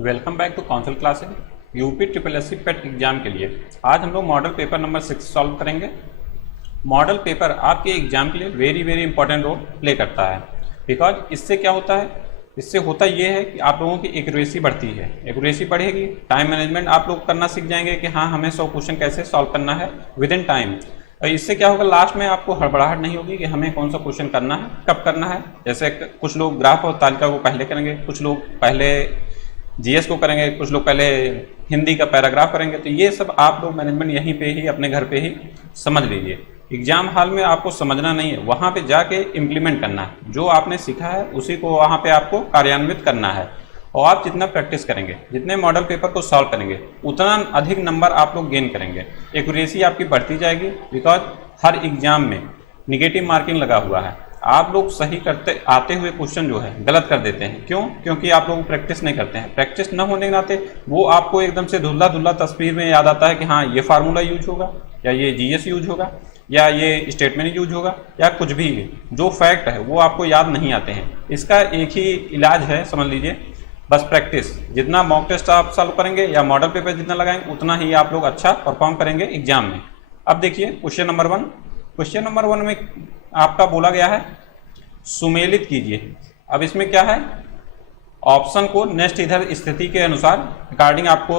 Welcome back to council classes UP triple S C PET exam के लिए आज हम लोग मॉडल पेपर नंबर 6 सॉल्व करेंगे। मॉडल पेपर आपके एग्जाम के लिए वेरी इंपॉर्टेंट रोल प्ले करता है। बिकॉज इससे क्या होता है, इससे होता ये है कि आप लोगों की एक्यूरेसी बढ़ती है। एक्यूरेसी बढ़ेगी, टाइम मैनेजमेंट आप लोग करना सीख जाएंगे कि हाँ हमें 100 क्वेश्चन कैसे सॉल्व करना है विद इन टाइम। और इससे क्या होगा, लास्ट में आपको हड़बड़ाहट नहीं होगी कि हमें कौन सा क्वेश्चन करना है, कब करना है। जैसे कुछ लोग ग्राफ और तालिका को पहले करेंगे, कुछ लोग पहले जीएस को करेंगे, कुछ लोग पहले हिंदी का पैराग्राफ करेंगे। तो ये सब आप लोग मैनेजमेंट यहीं पे ही अपने घर पे ही समझ लीजिए। एग्जाम हॉल में आपको समझना नहीं है, वहाँ पे जाके इम्प्लीमेंट करना है। जो आपने सीखा है उसी को वहाँ पे आपको कार्यान्वित करना है। और आप जितना प्रैक्टिस करेंगे, जितने मॉडल पेपर को सॉल्व करेंगे, उतना अधिक नंबर आप लोग गेन करेंगे। एक्यूरेसी आपकी बढ़ती जाएगी। बिकॉज हर एग्जाम में निगेटिव मार्किंग लगा हुआ है। आप लोग सही करते आते हुए क्वेश्चन जो है गलत कर देते हैं। क्यों? क्योंकि आप लोग प्रैक्टिस नहीं करते हैं। प्रैक्टिस न होने के नाते वो आपको एकदम से धुंधला तस्वीर में याद आता है कि हाँ ये फार्मूला यूज होगा, या ये जीएस यूज होगा, या ये स्टेटमेंट यूज होगा, या कुछ भी जो फैक्ट है वो आपको याद नहीं आते हैं। इसका एक ही इलाज है, समझ लीजिए, बस प्रैक्टिस। जितना मॉक टेस्ट आप सॉल्व करेंगे या मॉडल पेपर जितना लगाएंगे, उतना ही आप लोग अच्छा परफॉर्म करेंगे एग्जाम में। अब देखिए क्वेश्चन नंबर 1। क्वेश्चन नंबर 1 में आपका बोला गया है सुमेलित कीजिए। अब इसमें क्या है, ऑप्शन को नेक्स्ट इधर स्थिति के अनुसार अकॉर्डिंग आपको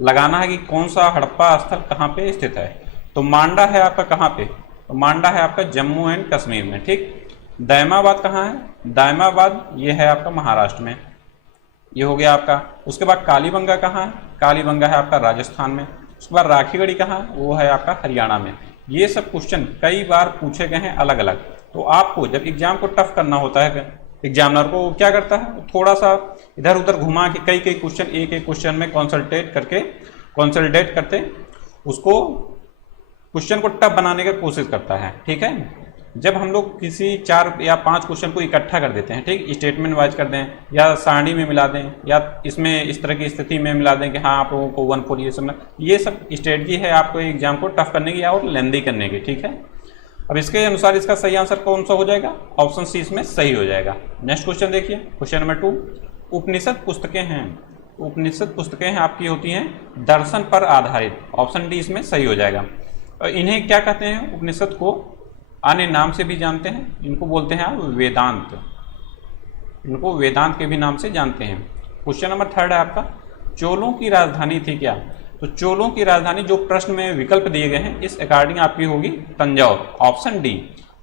लगाना है कि कौन सा हड़प्पा स्थल कहाँ पे स्थित है। तो मांडा है आपका कहाँ पे, तो मांडा है आपका जम्मू एंड कश्मीर में। ठीक, दायमाबाद कहाँ है, दायमाबाद ये है आपका महाराष्ट्र में, ये हो गया आपका। उसके बाद कालीबंगा कहाँ है, कालीबंगा है आपका राजस्थान में। उसके बाद राखीगढ़ी कहाँ है, वो है आपका हरियाणा में। ये सब क्वेश्चन कई बार पूछे गए हैं अलग अलग। तो आपको जब एग्जाम को टफ करना होता है, एग्जामिनर को क्या करता है, थोड़ा सा इधर उधर घुमा के कई क्वेश्चन एक क्वेश्चन में कंसंट्रेट करते उसको क्वेश्चन को टफ बनाने की कोशिश करता है। ठीक है, जब हम लोग किसी 4 या 5 क्वेश्चन को इकट्ठा कर देते हैं, ठीक, स्टेटमेंट वाइज कर दें या सारणी में मिला दें या इसमें इस तरह की स्थिति में मिला दें कि हाँ आप लोगों को 1 4 ये सब स्ट्रेटजी है आपको एग्जाम को टफ करने की और लेंदी करने की। ठीक है, अब इसके अनुसार इसका सही आंसर कौन सा हो जाएगा, ऑप्शन सी इसमें सही हो जाएगा। नेक्स्ट क्वेश्चन देखिए, क्वेश्चन नंबर 2। उपनिषद पुस्तकें हैं, उपनिषद पुस्तकें हैं आपकी होती हैं दर्शन पर आधारित। ऑप्शन डी इसमें सही हो जाएगा। और इन्हें क्या कहते हैं, उपनिषद को अन्य नाम से भी जानते हैं, इनको बोलते हैं आप वेदांत, इनको वेदांत के भी नाम से जानते हैं। क्वेश्चन नंबर 3 है आपका, चोलों की राजधानी थी क्या। तो चोलों की राजधानी जो प्रश्न में विकल्प दिए गए हैं इस अकॉर्डिंग आपकी होगी तंजौर, ऑप्शन डी।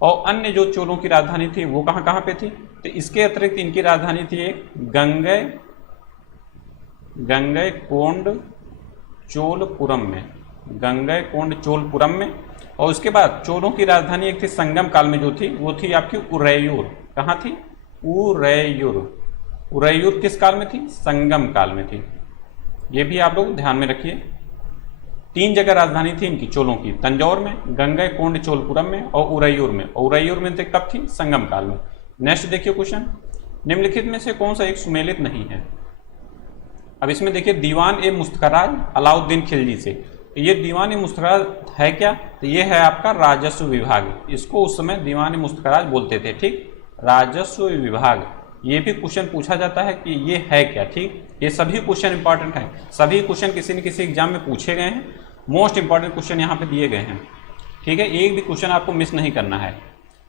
और अन्य जो चोलों की राजधानी थी वो कहाँ पे थी, तो इसके अतिरिक्त इनकी राजधानी थी एक गंगैकोंड चोलपुरम में, गंगैकोंड चोलपुरम में। और उसके बाद चोलों की राजधानी एक थी संगम काल में जो थी, वो थी आपकी उरैयूर। कहाँ थी, उरैयूर। उरैयूर किस काल में थी, संगम काल में थी। ये भी आप लोग ध्यान में रखिए। 3 जगह राजधानी थी इनकी चोलों की, तंजौर में, गंगैकोंड चोलपुरम में और उरैयूर में। और उरैयूर में कब थी, संगम काल में। नेक्स्ट देखिए क्वेश्चन, निम्नलिखित में से कौन सा एक सुमेलित नहीं है। अब इसमें देखिए दीवान ए मुस्तखराज अलाउद्दीन खिलजी से, ये दीवान ए मुस्तखराज है क्या, तो ये है आपका राजस्व विभाग। इसको उस समय दीवान ए मुस्तखराज बोलते थे। ठीक, राजस्व विभाग। ये भी क्वेश्चन पूछा जाता है कि ये है क्या। ठीक, ये सभी क्वेश्चन इंपॉर्टेंट हैं, सभी क्वेश्चन किसी न किसी एग्जाम में पूछे गए हैं। मोस्ट इंपॉर्टेंट क्वेश्चन यहाँ पे दिए गए हैं। ठीक है, एक भी क्वेश्चन आपको मिस नहीं करना है।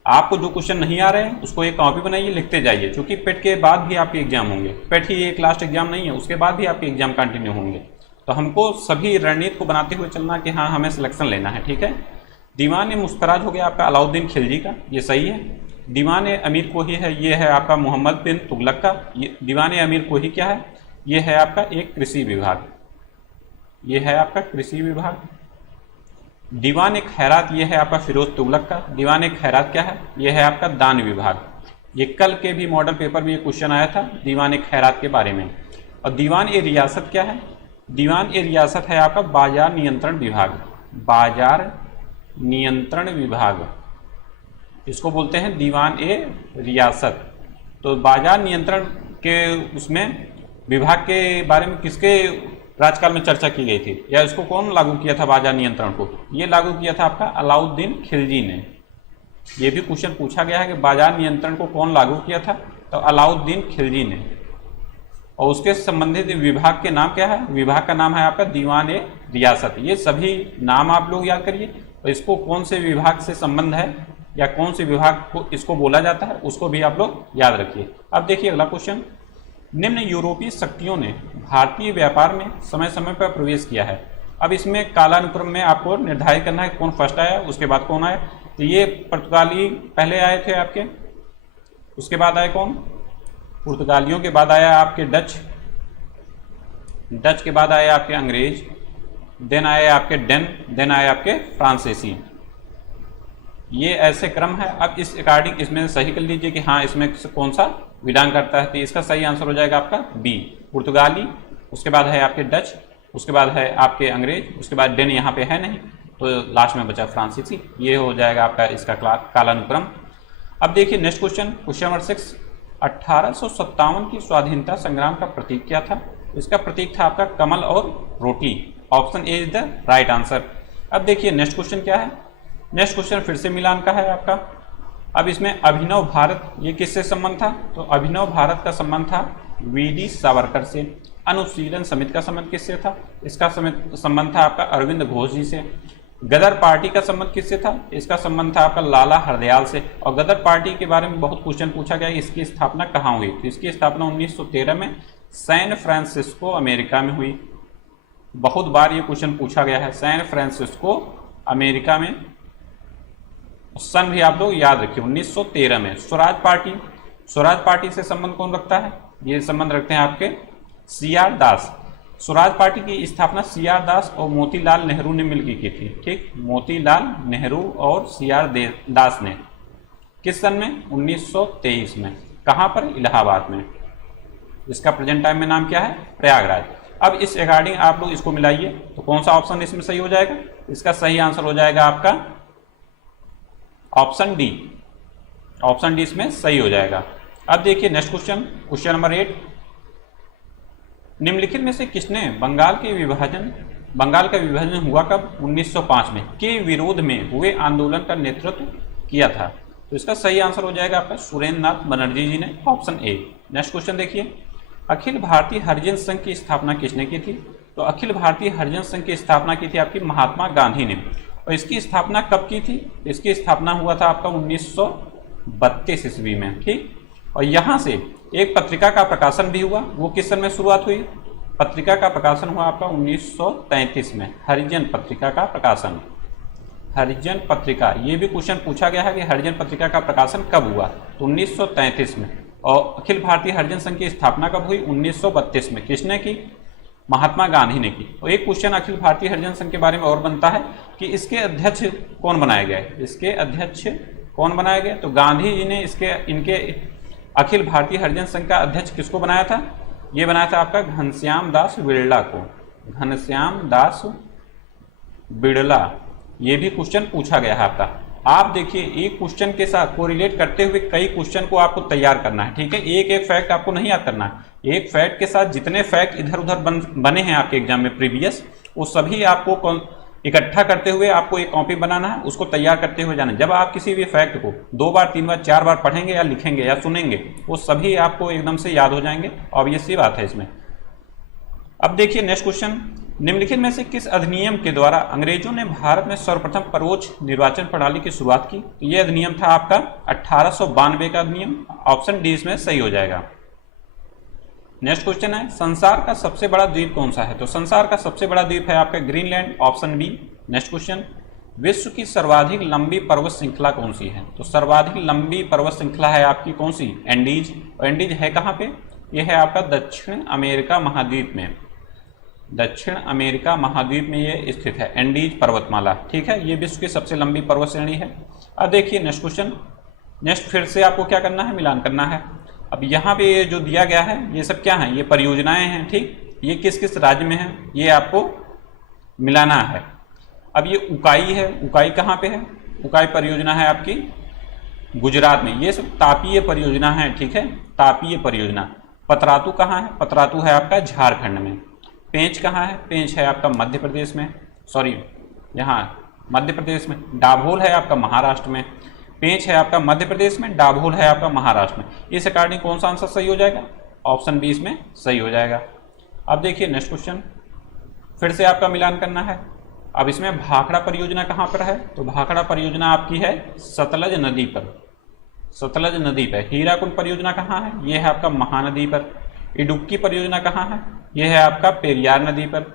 आपको जो क्वेश्चन नहीं आ रहे हैं उसको एक कॉपी बनाइए, लिखते जाइए, क्योंकि पेट के बाद भी आपके एग्जाम होंगे। पेट ही एक लास्ट एग्जाम नहीं है, उसके बाद भी आपके एग्जाम कंटिन्यू होंगे। तो हमको सभी रणनीति को बनाते हुए चलना कि हाँ हमें सिलेक्शन लेना है। ठीक है, दीवान ए मुस्तखराज हो गया आपका अलाउद्दीन खिलजी का, ये सही है। दीवान ए अमीर कोही है, ये है आपका मोहम्मद बिन तुगलक का। ये दीवान ए अमीर कोही क्या है, ये है आपका एक कृषि विभाग, ये है आपका कृषि विभाग। दीवान ए खैरात ये है आपका फिरोज तुगलक का। दीवान ए खैरात क्या है, ये है आपका दान विभाग। ये कल के भी मॉडल पेपर में ये क्वेश्चन आया था दीवान ए खैरात के बारे में। और दीवान ए रियासत क्या है, दीवान ए रियासत है आपका बाजार नियंत्रण विभाग, बाजार नियंत्रण विभाग, इसको बोलते हैं दीवान ए रियासत। तो बाजार नियंत्रण के उसमें विभाग के बारे में किसके राजकाल में चर्चा की गई थी, या इसको कौन लागू किया था बाजार नियंत्रण को, ये लागू किया था आपका अलाउद्दीन खिलजी ने। ये भी क्वेश्चन पूछा गया है कि बाजार नियंत्रण को कौन लागू किया था, तो अलाउद्दीन खिलजी ने। और उसके संबंधित विभाग के नाम क्या है? विभाग का नाम है आपका दीवान ए रियासत। ये सभी नाम आप लोग याद करिए और इसको कौन से विभाग से संबंध है या कौन से विभाग को इसको बोला जाता है उसको भी आप लोग याद रखिए। अब देखिए अगला क्वेश्चन, निम्न यूरोपीय शक्तियों ने भारतीय व्यापार में समय समय पर प्रवेश किया है। अब इसमें कालानुक्रम में आपको निर्धारित करना है कौन फर्स्ट आया उसके बाद कौन आया। तो ये पुर्तगाली पहले आए थे आपके, उसके बाद आए कौन? पुर्तगालियों के बाद आया आपके डच, डच के बाद आए आपके अंग्रेज, देन आए आपके डेन, देन आए आपके फ्रांसीसी। ये ऐसे क्रम है। अब इस अकॉर्डिंग इसमें सही कर लीजिए कि हाँ इसमें कौन सा विधान करता है। तो इसका सही आंसर हो जाएगा आपका बी, पुर्तगाली, उसके बाद है आपके डच, उसके बाद है आपके अंग्रेज, उसके बाद डेन यहाँ पे है नहीं, तो लास्ट में बचा फ्रांसीसी। ये हो जाएगा आपका इसका कालानुक्रम। अब देखिए नेक्स्ट क्वेश्चन, क्वेश्चन नंबर 6, 1857 की स्वाधीनता संग्राम का प्रतीक क्या था? इसका प्रतीक था आपका कमल और रोटी। Option A is the right answer. अब देखिए नेक्स्ट क्वेश्चन क्या है। नेक्स्ट क्वेश्चन फिर से मिलान का है आपका। अब इसमें अभिनव भारत ये किससे संबंध था? तो अभिनव भारत का संबंध था वीडी सावरकर से। अनुशीलन समिति का संबंध किससे था? इसका संबंध था आपका अरविंद घोष जी से। गदर पार्टी का संबंध किससे था? इसका संबंध था आपका लाला हरदयाल से। और गदर पार्टी के बारे में बहुत क्वेश्चन पूछा गया, इसकी स्थापना कहाँ हुई? तो इसकी स्थापना 1913 में सैन फ्रांसिस्को अमेरिका में हुई। बहुत बार ये क्वेश्चन पूछा गया है, सैन फ्रांसिस्को अमेरिका में। सन भी आप लोग याद रखिए 1913 में। स्वराज पार्टी, स्वराज पार्टी से संबंध कौन रखता है? ये संबंध रखते हैं आपके CR दास। स्वराज पार्टी की स्थापना CR दास और मोतीलाल नेहरू ने मिलकर की थी। ठीक, मोतीलाल नेहरू और CR दास ने किस सन में? 1923 में। कहाँ पर? इलाहाबाद में। इसका प्रेजेंट टाइम में नाम क्या है? प्रयागराज। अब इस अकॉर्डिंग आप लोग इसको मिलाइए तो कौन सा ऑप्शन इसमें सही हो जाएगा? इसका सही आंसर हो जाएगा आपका ऑप्शन डी। ऑप्शन डी इसमें सही हो जाएगा। अब देखिए नेक्स्ट क्वेश्चन, क्वेश्चन नंबर 8, निम्नलिखित में से किसने बंगाल का विभाजन हुआ कब? 1905 में के विरोध में हुए आंदोलन का नेतृत्व किया था। तो इसका सही आंसर हो जाएगा आपका सुरेंद्र नाथ बनर्जी जी ने, ऑप्शन ए। नेक्स्ट क्वेश्चन देखिए, अखिल भारतीय हरिजन संघ की स्थापना किसने की थी? तो अखिल भारतीय हरिजन संघ की स्थापना की थी आपकी महात्मा गांधी ने। और इसकी स्थापना कब की थी? इसकी स्थापना हुआ था आपका 1932 ईस्वी में। ठीक, और यहाँ से एक पत्रिका का प्रकाशन भी हुआ। वो किस सन में शुरुआत हुई? पत्रिका का प्रकाशन हुआ आपका 1933 में, हरिजन पत्रिका का प्रकाशन। हरिजन पत्रिका, ये भी क्वेश्चन पूछा गया है कि हरिजन पत्रिका का प्रकाशन कब हुआ? तो 1933 में। और अखिल भारतीय हरिजन संघ की स्थापना कब हुई? 1932 में। किसने की? महात्मा गांधी ने की। तो एक क्वेश्चन अखिल भारतीय हरिजन संघ के बारे में और बनता है कि इसके अध्यक्ष कौन बनाए गए? इसके अध्यक्ष कौन बनाए गए? तो गांधी जी ने इनके अखिल भारतीय हरिजन संघ का अध्यक्ष किसको बनाया था? ये बनाया था आपका घनश्याम दास बिड़ला को। घनश्याम दास बिड़ला। ये भी क्वेश्चन पूछा गया है आपका। आप देखिए एक क्वेश्चन के साथ कोरिलेट करते हुए कई क्वेश्चन को आपको तैयार करना है। ठीक है, एक एक फैक्ट आपको नहीं याद करना है। एक फैक्ट के साथ जितने फैक्ट इधर उधर बने हैं आपके एग्जाम में प्रीवियस, वो सभी आपको इकट्ठा करते हुए आपको एक कॉपी बनाना है, उसको तैयार करते हुए जाना है। जब आप किसी भी फैक्ट को 2 बार 3 बार 4 बार पढ़ेंगे या लिखेंगे या सुनेंगे, वो सभी आपको एकदम से याद हो जाएंगे। ऑब्वियस बात है इसमें। अब देखिए नेक्स्ट क्वेश्चन, निम्नलिखित में से किस अधिनियम के द्वारा अंग्रेजों ने भारत में सर्वप्रथम परोक्ष निर्वाचन प्रणाली की शुरुआत की? तो यह अधिनियम था आपका 1892 का अधिनियम। ऑप्शन डी इसमें सही हो जाएगा। नेक्स्ट क्वेश्चन है, संसार का सबसे बड़ा द्वीप कौन सा है? तो संसार का सबसे बड़ा द्वीप है आपका Greenland, option B. Next question, विश्व की सर्वाधिक लंबी पर्वत श्रृंखला कौन सी है? तो सर्वाधिक लंबी पर्वत श्रृंखला है आपकी कौन सी? एंडीज। और एंडीज है कहाँ पे? यह है आपका दक्षिण अमेरिका महाद्वीप में। दक्षिण अमेरिका महाद्वीप में ये स्थित है एंडीज पर्वतमाला। ठीक है, ये विश्व की सबसे लंबी पर्वत श्रेणी है। अब देखिए नेक्स्ट क्वेश्चन, नेक्स्ट फिर से आपको क्या करना है? मिलान करना है। अब यहाँ पे ये जो दिया गया है ये सब क्या है? ये परियोजनाएं हैं। ठीक, ये किस किस राज्य में है ये आपको मिलाना है। अब ये उकाई है, उकाई कहाँ पे है? उकाई परियोजना है आपकी गुजरात में। ये सब तापीय परियोजना है। ठीक है, तापीय परियोजना। पतरातू कहाँ है? पतरातू है आपका झारखंड में। पेंच कहाँ है? पेंच है आपका मध्य प्रदेश में, सॉरी यहाँ मध्य प्रदेश में। डाभोल है आपका महाराष्ट्र में। पेंच है आपका मध्य प्रदेश में, डाभोल है आपका महाराष्ट्र में। इस अकॉर्डिंग कौन सा आंसर सही हो जाएगा? ऑप्शन बी इसमें सही हो जाएगा। अब देखिए नेक्स्ट क्वेश्चन, फिर से आपका मिलान करना है। अब इसमें भाखड़ा परियोजना कहाँ पर है, तो भाखड़ा परियोजना आपकी है सतलज नदी पर, सतलज नदी पर। हीराकुंड परियोजना कहाँ है, यह है आपका महानदी पर। इडुक्की परियोजना कहाँ है, यह है आपका पेरियार नदी पर।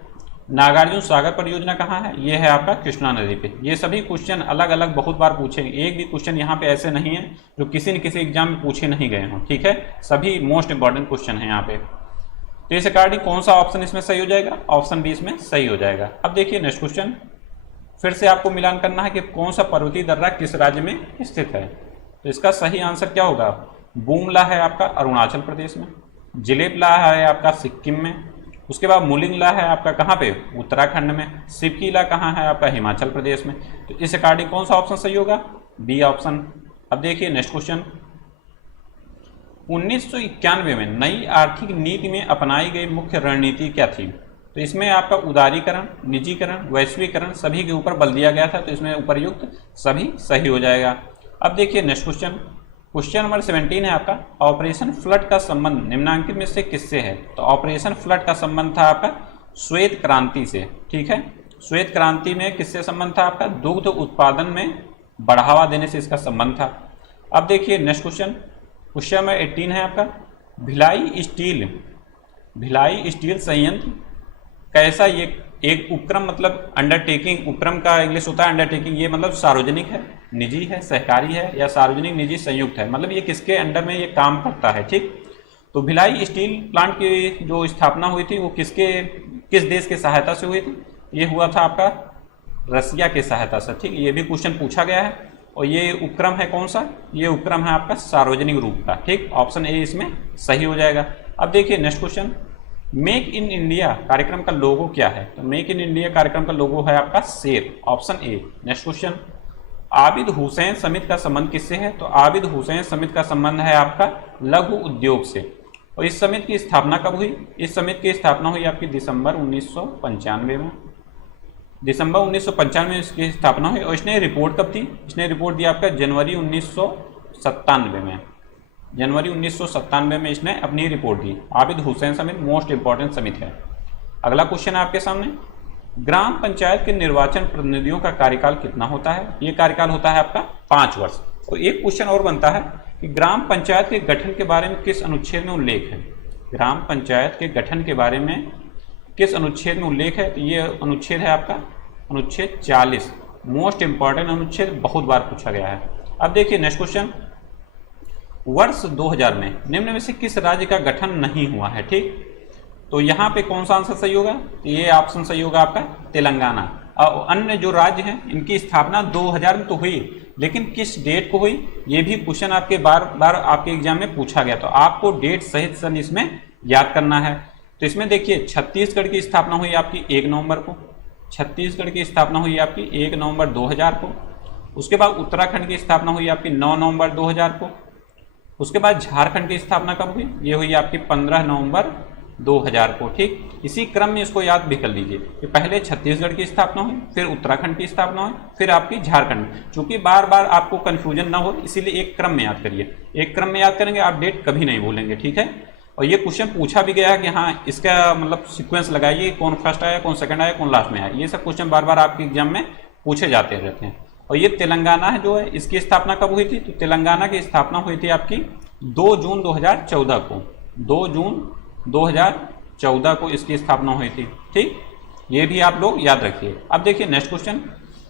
नागार्जुन सागर परियोजना कहाँ है, यह है आपका कृष्णा नदी पे। ये सभी क्वेश्चन अलग अलग बहुत बार पूछेंगे, एक भी क्वेश्चन यहाँ पे ऐसे नहीं है जो किसी न किसी एग्जाम में पूछे नहीं गए हों, ठीक है, सभी मोस्ट इंपॉर्टेंट क्वेश्चन है यहाँ पे। तो इस अकॉर्डिंग कौन सा ऑप्शन इसमें सही हो जाएगा, ऑप्शन बी इसमें सही हो जाएगा। अब देखिए नेक्स्ट क्वेश्चन, फिर से आपको मिलान करना है कि कौन सा पर्वतीय दर्रा किस राज्य में स्थित है। तो इसका सही आंसर क्या होगा, बूमला है आपका अरुणाचल प्रदेश में, जिलेबला है आपका सिक्किम में, उसके बाद मुलिंगला है आपका कहाँ पे, उत्तराखंड में, सिपकीला कहाँ है आपका हिमाचल प्रदेश में। तो इस अकॉर्डिंग कौन सा ऑप्शन सही होगा, बी ऑप्शन। अब देखिए नेक्स्ट क्वेश्चन, 1991 में नई आर्थिक नीति में अपनाई गई मुख्य रणनीति क्या थी। तो इसमें आपका उदारीकरण, निजीकरण, वैश्वीकरण सभी के ऊपर बल दिया गया था, तो इसमें उपर्युक्त सभी सही हो जाएगा। अब देखिए नेक्स्ट क्वेश्चन, क्वेश्चन नंबर 17 है आपका, ऑपरेशन फ्लड का संबंध निम्नलिखित में से किससे है। तो ऑपरेशन फ्लड का संबंध था आपका श्वेत क्रांति से, ठीक है। श्वेत क्रांति में किससे संबंध था आपका, दुग्ध उत्पादन में बढ़ावा देने से इसका संबंध था। अब देखिए नेक्स्ट क्वेश्चन, क्वेश्चन नंबर 18 है आपका, भिलाई स्टील संयंत्र कैसा, ये एक उपक्रम मतलब अंडरटेकिंग, उपक्रम का इंग्लिश होता है अंडरटेकिंग, ये मतलब सार्वजनिक है, निजी है, सहकारी है या सार्वजनिक निजी संयुक्त है, मतलब ये किसके अंडर में ये काम करता है, ठीक। तो भिलाई स्टील प्लांट की जो स्थापना हुई थी वो किस देश के सहायता से हुई थी, ये हुआ था आपका रसिया के सहायता से, ठीक। ये भी क्वेश्चन पूछा गया है। और ये उपक्रम है कौन सा, ये उपक्रम है आपका सार्वजनिक रूप का, ठीक। ऑप्शन ए इसमें सही हो जाएगा। अब देखिए next question, make in India कार्यक्रम का लोगो क्या है। तो मेक इन इंडिया कार्यक्रम का लोगो है आपका शेर, option A. Next question, Abid Hussain समिति का संबंध किससे है। तो आबिद हुसैन समिति का संबंध है आपका लघु उद्योग से। और इस समिति की स्थापना कब हुई, इस समिति की स्थापना हुई आपकी दिसंबर 1995 में, दिसंबर 1995 में इसकी स्थापना हुई। और इसने रिपोर्ट कब थी, इसने रिपोर्ट दी आपका जनवरी 1997 में, जनवरी 1997 में इसने अपनी रिपोर्ट दी। आबिद हुसैन समिति मोस्ट इंपॉर्टेंट समिति है। अगला क्वेश्चन है आपके सामने, ग्राम पंचायत के निर्वाचन प्रतिनिधियों का कार्यकाल कितना होता है। ये कार्यकाल होता है आपका 5 वर्ष। तो एक क्वेश्चन और बनता है कि ग्राम पंचायत के गठन के बारे में किस अनुच्छेद में उल्लेख है। ग्राम पंचायत के गठन के बारे में किस अनुच्छेद में उल्लेख है। तो ये अनुच्छेद है आपका अनुच्छेद 40, मोस्ट इंपॉर्टेंट अनुच्छेद, बहुत बार पूछा गया है। अब देखिए नेक्स्ट क्वेश्चन, वर्ष 2000 में निम्न में से किस राज्य का गठन नहीं हुआ है, ठीक। तो यहाँ पे कौन सा आंसर सही होगा, तो ये ऑप्शन सही होगा आपका तेलंगाना। और अन्य जो राज्य हैं इनकी स्थापना 2000 में तो हुई, लेकिन किस डेट को हुई, ये भी क्वेश्चन आपके बार बार आपके एग्जाम में पूछा गया। तो आपको डेट सहित सन इसमें याद करना है। तो इसमें देखिए छत्तीसगढ़ की स्थापना हुई आपकी 1 नवंबर को, छत्तीसगढ़ की स्थापना हुई आपकी 1 नवंबर 2000 को। उसके बाद उत्तराखंड की स्थापना हुई आपकी 9 नवंबर 2000 को। उसके बाद झारखंड की स्थापना कब हुई, ये हुई आपकी 15 नवंबर 2000 को, ठीक। इसी क्रम में इसको याद भी कर लीजिए कि पहले छत्तीसगढ़ की स्थापना हुई, फिर उत्तराखंड की स्थापना हुई, फिर आपकी झारखंड। चूंकि बार बार आपको कंफ्यूजन ना हो इसीलिए एक क्रम में याद करिए, एक क्रम में याद करेंगे आप डेट कभी नहीं भूलेंगे, ठीक है। और ये क्वेश्चन पूछा भी गया है कि हाँ इसका मतलब सीक्वेंस लगाइए, कौन फर्स्ट आया, कौन सेकंड आया, कौन लास्ट में आया। ये सब क्वेश्चन बार बार आपके एग्जाम में पूछे जाते रहते हैं। और ये तेलंगाना है जो है, इसकी स्थापना कब हुई थी। तो तेलंगाना की स्थापना हुई थी आपकी 2 जून 2014 को, 2 जून 2014 को इसकी स्थापना हुई थी, ठीक। ये भी आप लोग याद रखिए। अब देखिए नेक्स्ट क्वेश्चन,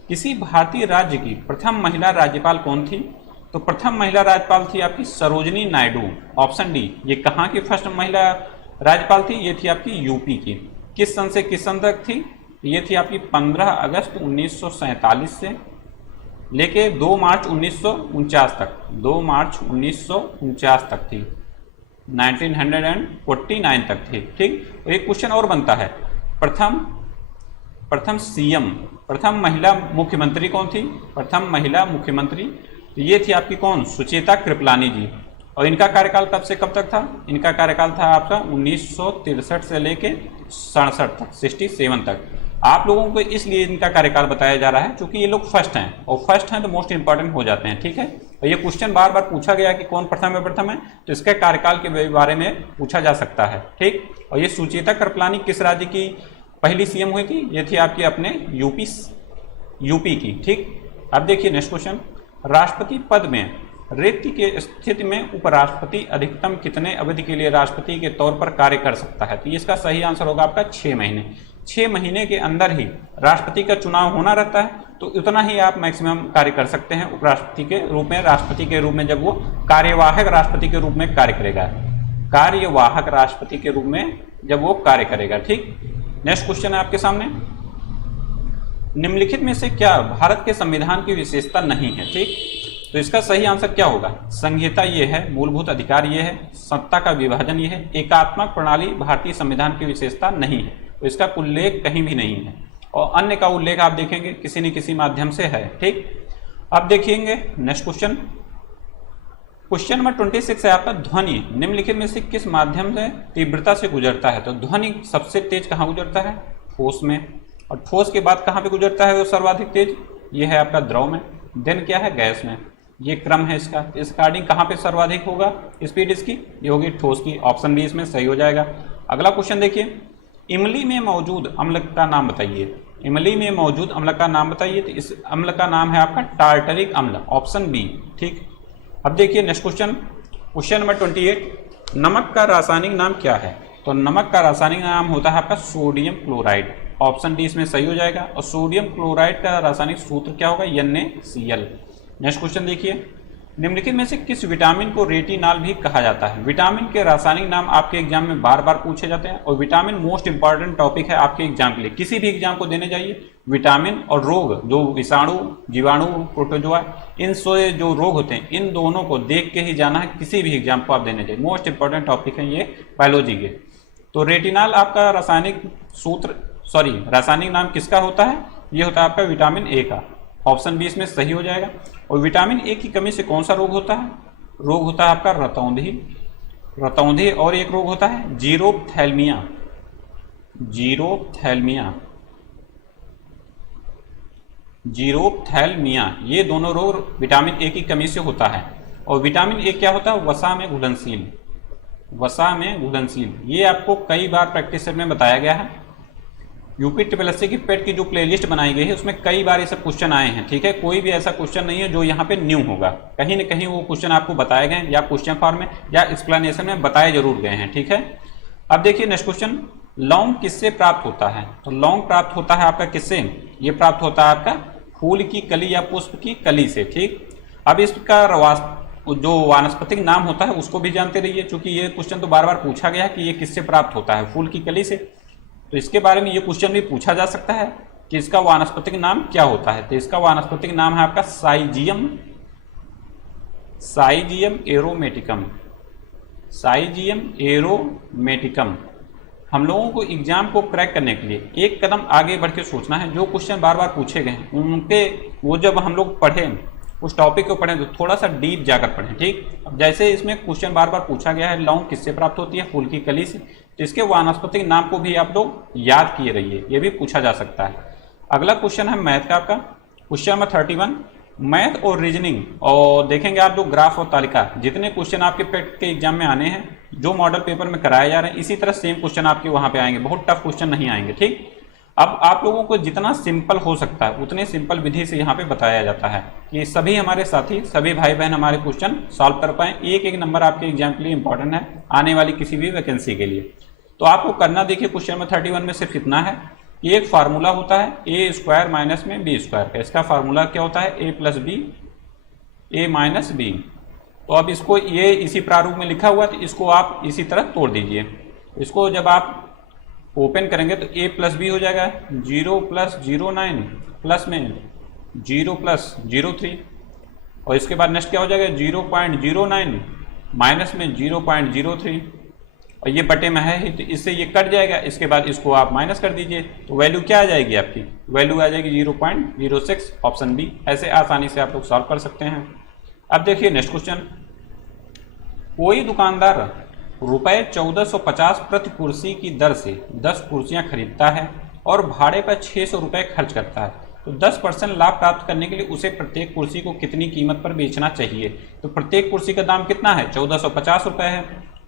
किसी भारतीय राज्य की प्रथम महिला राज्यपाल कौन थी। तो प्रथम महिला राज्यपाल थी आपकी सरोजनी नायडू, ऑप्शन डी। ये कहाँ की फर्स्ट महिला राज्यपाल थी, ये थी आपकी यूपी की। किस सन से किस सन तक थी, ये थी आपकी 15 अगस्त 1947 से लेके 2 मार्च 1949 तक, 2 मार्च 1949 तक थी, 1949 तक थी, ठीक। और एक क्वेश्चन और बनता है, प्रथम सीएम, प्रथम महिला मुख्यमंत्री कौन थी। प्रथम महिला मुख्यमंत्री तो ये थी आपकी कौन, सुचेता कृपलानी जी। और इनका कार्यकाल कब से कब तक था, इनका कार्यकाल था आपका 1963 से लेके 67 तक, 67 तक। आप लोगों को इसलिए इनका कार्यकाल बताया जा रहा है क्योंकि ये लोग फर्स्ट हैं, और फर्स्ट हैं तो मोस्ट इंपॉर्टेंट हो जाते हैं, ठीक है। और ये क्वेश्चन बार बार पूछा गया कि कौन प्रथम प्रथम है, तो इसके कार्यकाल के बारे में पूछा जा सकता है। ठीक, और ये सुचेता कृपलानी किस राज्य की पहली सीएम हुई थी? ये थी आपकी अपने यूपी की। ठीक, अब देखिए नेक्स्ट क्वेश्चन, राष्ट्रपति पद में रिक्ति के स्थिति में उपराष्ट्रपति अधिकतम कितने अवधि के लिए राष्ट्रपति के तौर पर कार्य कर सकता है? तो इसका सही आंसर होगा आपका 6 महीने। 6 महीने के अंदर ही राष्ट्रपति का चुनाव होना रहता है, तो इतना ही आप मैक्सिमम कार्य कर सकते हैं उपराष्ट्रपति के रूप में, राष्ट्रपति के रूप में, जब वो कार्यवाहक राष्ट्रपति के रूप में कार्य करेगा, कार्यवाहक राष्ट्रपति के रूप में जब वो कार्य करेगा। ठीक, नेक्स्ट क्वेश्चन है आपके सामने, निम्नलिखित में से क्या भारत के संविधान की विशेषता नहीं है? ठीक, तो इसका सही आंसर क्या होगा? संहिता ये है, मूलभूत अधिकार ये है, सत्ता का विभाजन ये है, एकात्मक प्रणाली भारतीय संविधान की विशेषता नहीं है, तो इसका उल्लेख कहीं भी नहीं है। और अन्य का उल्लेख आप देखेंगे किसी न किसी माध्यम से है। ठीक, अब देखिएंगे नेक्स्ट क्वेश्चन, क्वेश्चन नंबर 26 है आपका, ध्वनि निम्नलिखित में से किस माध्यम से तीव्रता से गुजरता है? तो ध्वनि सबसे तेज कहाँ गुजरता है? ठोस में। और ठोस के बाद कहाँ पे गुजरता है वो सर्वाधिक तेज? ये है आपका द्रव में। देन क्या है? गैस में। ये क्रम है इसका। इस अकॉर्डिंग कहाँ पे सर्वाधिक होगा स्पीड इसकी? ये होगी ठोस की। ऑप्शन बी इसमें सही हो जाएगा। अगला क्वेश्चन देखिए, इमली में मौजूद अम्ल का नाम बताइए। इमली में मौजूद अम्ल का नाम बताइए। तो इस अम्ल का नाम है आपका टार्टरिक अम्ल, ऑप्शन बी। ठीक, अब देखिए नेक्स्ट क्वेश्चन, क्वेश्चन नंबर 28, नमक का रासायनिक नाम क्या है? तो नमक का रासायनिक नाम होता है आपका सोडियम क्लोराइड, ऑप्शन डी इसमें सही हो जाएगा। और सोडियम क्लोराइड का रासायनिक सूत्र क्या होगा? NaCl। नेक्स्ट क्वेश्चन देखिए, निम्नलिखित में से किस विटामिन को रेटिनॉल भी कहा जाता है? विटामिन के रासायनिक नाम आपके एग्जाम में बार बार पूछे जाते हैं, और विटामिन मोस्ट इंपॉर्टेंट टॉपिक है आपके एग्जाम के लिए। किसी भी एग्जाम को देने जाइए, विटामिन और रोग, जो विषाणु, जीवाणु, प्रोटोजोआ, इन से जो रोग होते हैं, इन दोनों को देख के ही जाना है किसी भी एग्जाम को आप देने जाइए। मोस्ट इंपॉर्टेंट टॉपिक है ये बायोलॉजी के। तो रेटिनॉल आपका रासायनिक रासायनिक नाम किसका होता है? ये होता है आपका विटामिन ए का, ऑप्शन बी इसमें सही हो जाएगा। और विटामिन ए की कमी से कौन सा रोग होता है? रोग होता है आपका रतौंधी, और एक रोग होता है जीरोप्थैल्मिया। ये दोनों रोग विटामिन ए की कमी से होता है। और विटामिन ए क्या होता है? वसा में घुलनशील। ये आपको कई बार प्रैक्टिस सेट में बताया गया है। यूपी ट्रिपल की पेट की जो प्लेलिस्ट बनाई गई है उसमें कई बार ये सब क्वेश्चन आए हैं। ठीक है, कोई भी ऐसा क्वेश्चन नहीं है जो यहाँ पे न्यू होगा। कहीं न कहीं वो क्वेश्चन आपको बताए गए या क्वेश्चन फॉर्म में या एक्सप्लेनेशन में बताए जरूर गए हैं। ठीक है, अब देखिए नेक्स्ट क्वेश्चन, लौंग किससे प्राप्त होता है? तो लौंग प्राप्त होता है आपका किससे? ये प्राप्त होता है आपका फूल की कली या पुष्प की कली से। ठीक, अब इसका जो वानस्पतिक नाम होता है उसको भी जानते रहिए, क्योंकि ये क्वेश्चन तो बार बार पूछा गया है कि ये किससे प्राप्त होता है? फूल की कली से। तो इसके बारे में ये क्वेश्चन भी पूछा जा सकता है कि इसका वानस्पतिक नाम क्या होता है। तो इसका वानस्पतिक नाम है आपका साइजियम एरोमेटिकम। हम लोगों को एग्जाम को क्रैक करने के लिए एक कदम आगे बढ़ के सोचना है। जो क्वेश्चन बार बार पूछे गए हैं उनके वो जब हम लोग पढ़ें, उस टॉपिक को पढ़ें, तो थोड़ा सा डीप जाकर पढ़ें। ठीक, अब जैसे इसमें क्वेश्चन बार बार पूछा गया है लौंग किससे प्राप्त होती है? फूल की कली से। तो इसके वानस्पतिक नाम को भी आप लोग याद किए रहिए, ये भी पूछा जा सकता है। अगला क्वेश्चन है मैथ का आपका, क्वेश्चन नंबर 31, मैथ और रीजनिंग। और देखेंगे आप लोग ग्राफ और तालिका, जितने क्वेश्चन आपके पेट के एग्जाम में आने हैं, जो मॉडल पेपर में कराए जा रहे हैं, इसी तरह सेम क्वेश्चन आपके वहां पे आएंगे। बहुत टफ क्वेश्चन नहीं आएंगे। ठीक, अब आप लोगों को जितना सिंपल हो सकता है उतने सिंपल विधि से यहाँ पे बताया जाता है कि सभी हमारे साथी, सभी भाई बहन हमारे क्वेश्चन सॉल्व कर पाए। एक एक नंबर आपके एग्जाम के लिए इंपॉर्टेंट है, आने वाली किसी भी वैकेंसी के लिए। तो आपको करना, देखिए क्वेश्चन नंबर 31 में सिर्फ इतना है कि एक फार्मूला होता है ए स्क्वायर माइनस में बी स्क्वायर का। इसका फार्मूला क्या होता है? ए प्लस बी, ए माइनस बी। तो अब इसको ये इसी प्रारूप में लिखा हुआ है, तो इसको आप इसी तरह तोड़ दीजिए। इसको जब आप ओपन करेंगे तो a प्लस बी हो जाएगा, 0 प्लस 09 प्लस में 0 प्लस 03, और इसके बाद नेक्स्ट क्या हो जाएगा? 0.09 माइनस में 0.03, और ये बटे में है ही, तो इससे ये कट जाएगा। इसके बाद इसको आप माइनस कर दीजिए, तो वैल्यू क्या आ जाएगी? आपकी वैल्यू आ जाएगी 0.06, ऑप्शन बी। ऐसे आसानी से आप लोग सॉल्व कर सकते हैं। अब देखिए नेक्स्ट क्वेश्चन, कोई दुकानदार रुपये 1450 प्रति कुर्सी की दर से 10 कुर्सियां खरीदता है और भाड़े पर 600 रुपये खर्च करता है। तो 10% लाभ प्राप्त करने के लिए उसे प्रत्येक कुर्सी को कितनी कीमत पर बेचना चाहिए। तो प्रत्येक कुर्सी का दाम कितना है, 1450 रुपये है,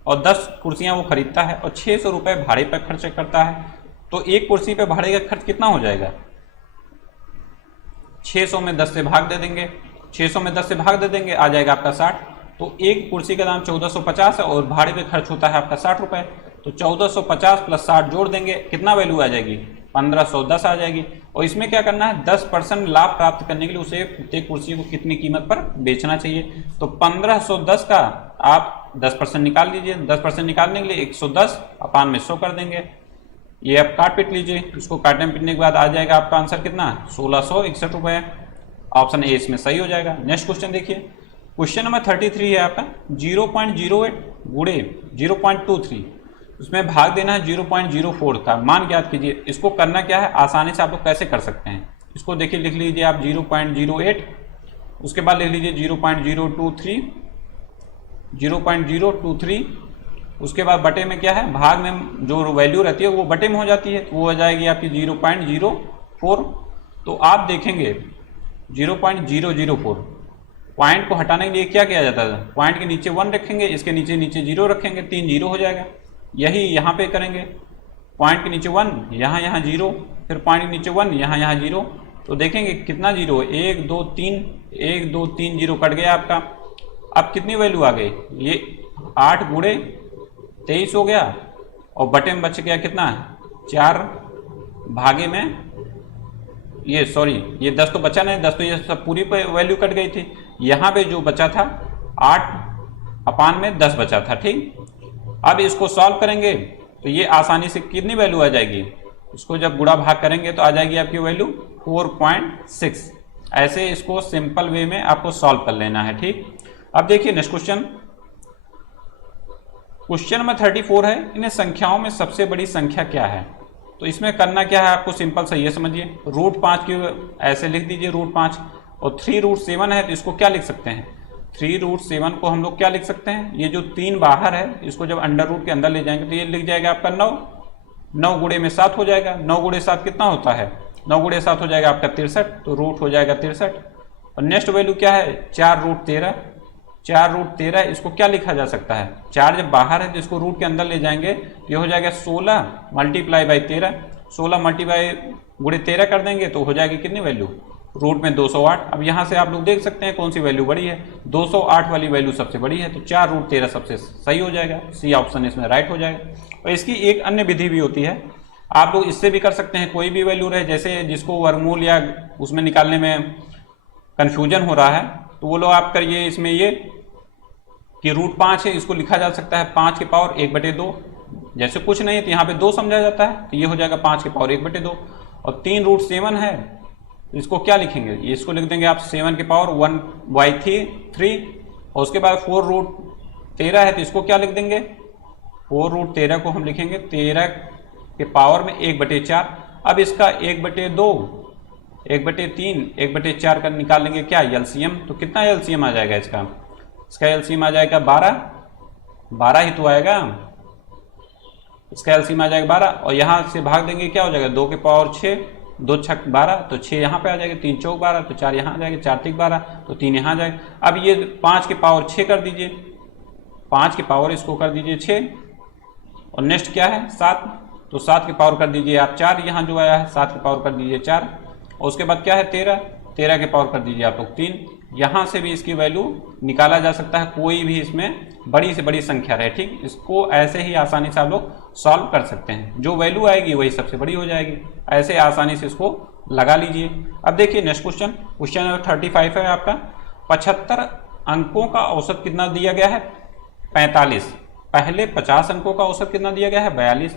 और 10 कुर्सियाँ वो खरीदता है और 600 रुपये भाड़े पर खर्च करता है। तो एक कुर्सी पे भाड़े का खर्च कितना हो जाएगा, 600 में 10 से भाग दे देंगे, 600 में 10 से भाग दे देंगे, आ जाएगा आपका 60। तो एक कुर्सी का दाम 1450 है और भाड़े पे खर्च होता है आपका 60 रुपये। तो 1450 प्लस 60 जोड़ देंगे, कितना वैल्यू आ जाएगी, 1510 आ जाएगी। और इसमें क्या करना है, 10% लाभ प्राप्त करने के लिए उसे प्रत्येक कुर्सी को कितनी कीमत पर बेचना चाहिए। तो 1510 का आप 10% निकाल लीजिए, 10% निकालने के लिए 110 अपान में 100 कर देंगे। ये आप काट पीट लीजिए, इसको काटने पीटने के बाद आ जाएगा आपका आंसर कितना, 1661 रुपये। ऑप्शन ए इसमें सही हो जाएगा। नेक्स्ट क्वेश्चन देखिए, क्वेश्चन नंबर 33 है आपका, 0.08 गुणे 0.23, उसमें भाग देना है 0.04 का, मान ज्ञात कीजिए। इसको करना क्या है, आसानी से आप लोग कैसे कर सकते हैं, इसको देखिए लिख लीजिए आप 0.08, उसके बाद लिख लीजिए 0.023, 0.023, उसके बाद बटे में क्या है, भाग में जो वैल्यू रहती है वो बटे में हो जाती है, तो वो हो जाएगी आपकी 0.04। तो आप देखेंगे 0.004, पॉइंट को हटाने के लिए क्या किया जाता है, पॉइंट के नीचे 1 रखेंगे, इसके नीचे 0 रखेंगे, 3 0 हो जाएगा। यही यहाँ पे करेंगे, पॉइंट के नीचे 1, यहाँ 0, फिर पॉइंट के नीचे 1, यहाँ 0। तो देखेंगे कितना 0, 1 2 3, 1 2 3 0 कट गया आपका। अब कितनी वैल्यू आ गई, ये 8 गुणे 23 हो गया, और बटे में बच गया कितना, 4 भागे में, ये सॉरी ये 10 तो बचा नहीं, 10 तो ये सब पूरी वैल्यू कट गई थी। यहाँ पे जो बचा था 8 अपान में 10 बचा था, ठीक। अब इसको सॉल्व करेंगे तो ये आसानी से कितनी वैल्यू आ जाएगी, इसको जब गुणा भाग करेंगे तो आ जाएगी आपकी वैल्यू 4.6। ऐसे इसको सिंपल वे में आपको सॉल्व कर लेना है, ठीक। अब देखिए नेक्स्ट क्वेश्चन, क्वेश्चन नंबर 34 है, इन्हें संख्याओं में सबसे बड़ी संख्या क्या है। तो इसमें करना क्या है आपको, सिंपल सा ये समझिए, √5 की ऐसे लिख दीजिए √5, और 3√7 है तो इसको क्या लिख सकते हैं, 3√7 को हम लोग क्या लिख सकते हैं, ये जो 3 बाहर है इसको जब अंडर रूट के अंदर ले जाएंगे तो ये लिख जाएगा आपका 9, 9 गुणे में 7 हो जाएगा, 9 गुणे 7 कितना होता है, 9 गुणे 7 हो जाएगा आपका 63, तो रूट हो जाएगा 63। और नेक्स्ट वैल्यू क्या है, 4√13, 4√13, इसको क्या लिखा जा सकता है, 4 जब बाहर है तो इसको रूट के अंदर ले जाएंगे तो ये हो जाएगा 16 मल्टीप्लाई बाई 13, 16 मल्टीप्लाई गुणे 13 कर देंगे तो हो जाएगी कितनी वैल्यू, रूट में 208। अब यहाँ से आप लोग देख सकते हैं कौन सी वैल्यू बड़ी है, 208 वाली वैल्यू सबसे बड़ी है, तो 4√13 सबसे सही हो जाएगा, सी ऑप्शन इसमें राइट हो जाएगा। और इसकी एक अन्य विधि भी होती है, आप लोग इससे भी कर सकते हैं, कोई भी वैल्यू रहे, जैसे जिसको वर्गमूल या उसमें निकालने में कन्फ्यूजन हो रहा है तो वो लोग आप करिए इसमें ये कि √5 है, इसको लिखा जा सकता है 5 की पावर 1/2, जैसे कुछ नहीं है तो यहाँ पे 2 समझा जाता है, तो ये हो जाएगा 5 की पावर 1/2। और 3√7 है, इसको क्या लिखेंगे, इसको लिख देंगे आप 7 की पावर 1/3, और उसके बाद 4√13 है तो इसको क्या लिख देंगे, 4√13 को हम लिखेंगे 13 के पावर में 1/4। अब इसका 1/2, 1/3, 1/4 का निकालेंगे क्या, एलसीएम, तो कितना एलसीएम आ जाएगा इसका एलसीएम आ जाएगा 12 ही तो आएगा, इसका एलसीएम आ जाएगा 12, और यहाँ से भाग देंगे क्या हो जाएगा, 2 की पावर 6, 2 छक 12, तो 6 यहाँ पे आ जाएगा, 3 चौक 12, तो 4 यहाँ आ जाएगा, 4 तिक 12, तो 3 यहाँ आ जाएगा। अब ये 5 की पावर 6 कर दीजिए, 5 की पावर इसको कर दीजिए 6, और नेक्स्ट क्या है 7, तो 7 की पावर कर दीजिए आप 4, यहाँ जो आया है 7 की पावर कर दीजिए 4, और उसके बाद क्या है 13 के पावर कर दीजिए आप लोग 3। यहाँ से भी इसकी वैल्यू निकाला जा सकता है, कोई भी इसमें बड़ी से बड़ी संख्या रहे, ठीक। इसको ऐसे ही आसानी से आप लोग सॉल्व कर सकते हैं, जो वैल्यू आएगी वही सबसे बड़ी हो जाएगी, ऐसे आसानी से इसको लगा लीजिए। अब देखिए नेक्स्ट क्वेश्चन, क्वेश्चन नंबर 35 है आपका, 75 अंकों का औसत कितना दिया गया है, 45, पहले 50 अंकों का औसत कितना दिया गया है, 42,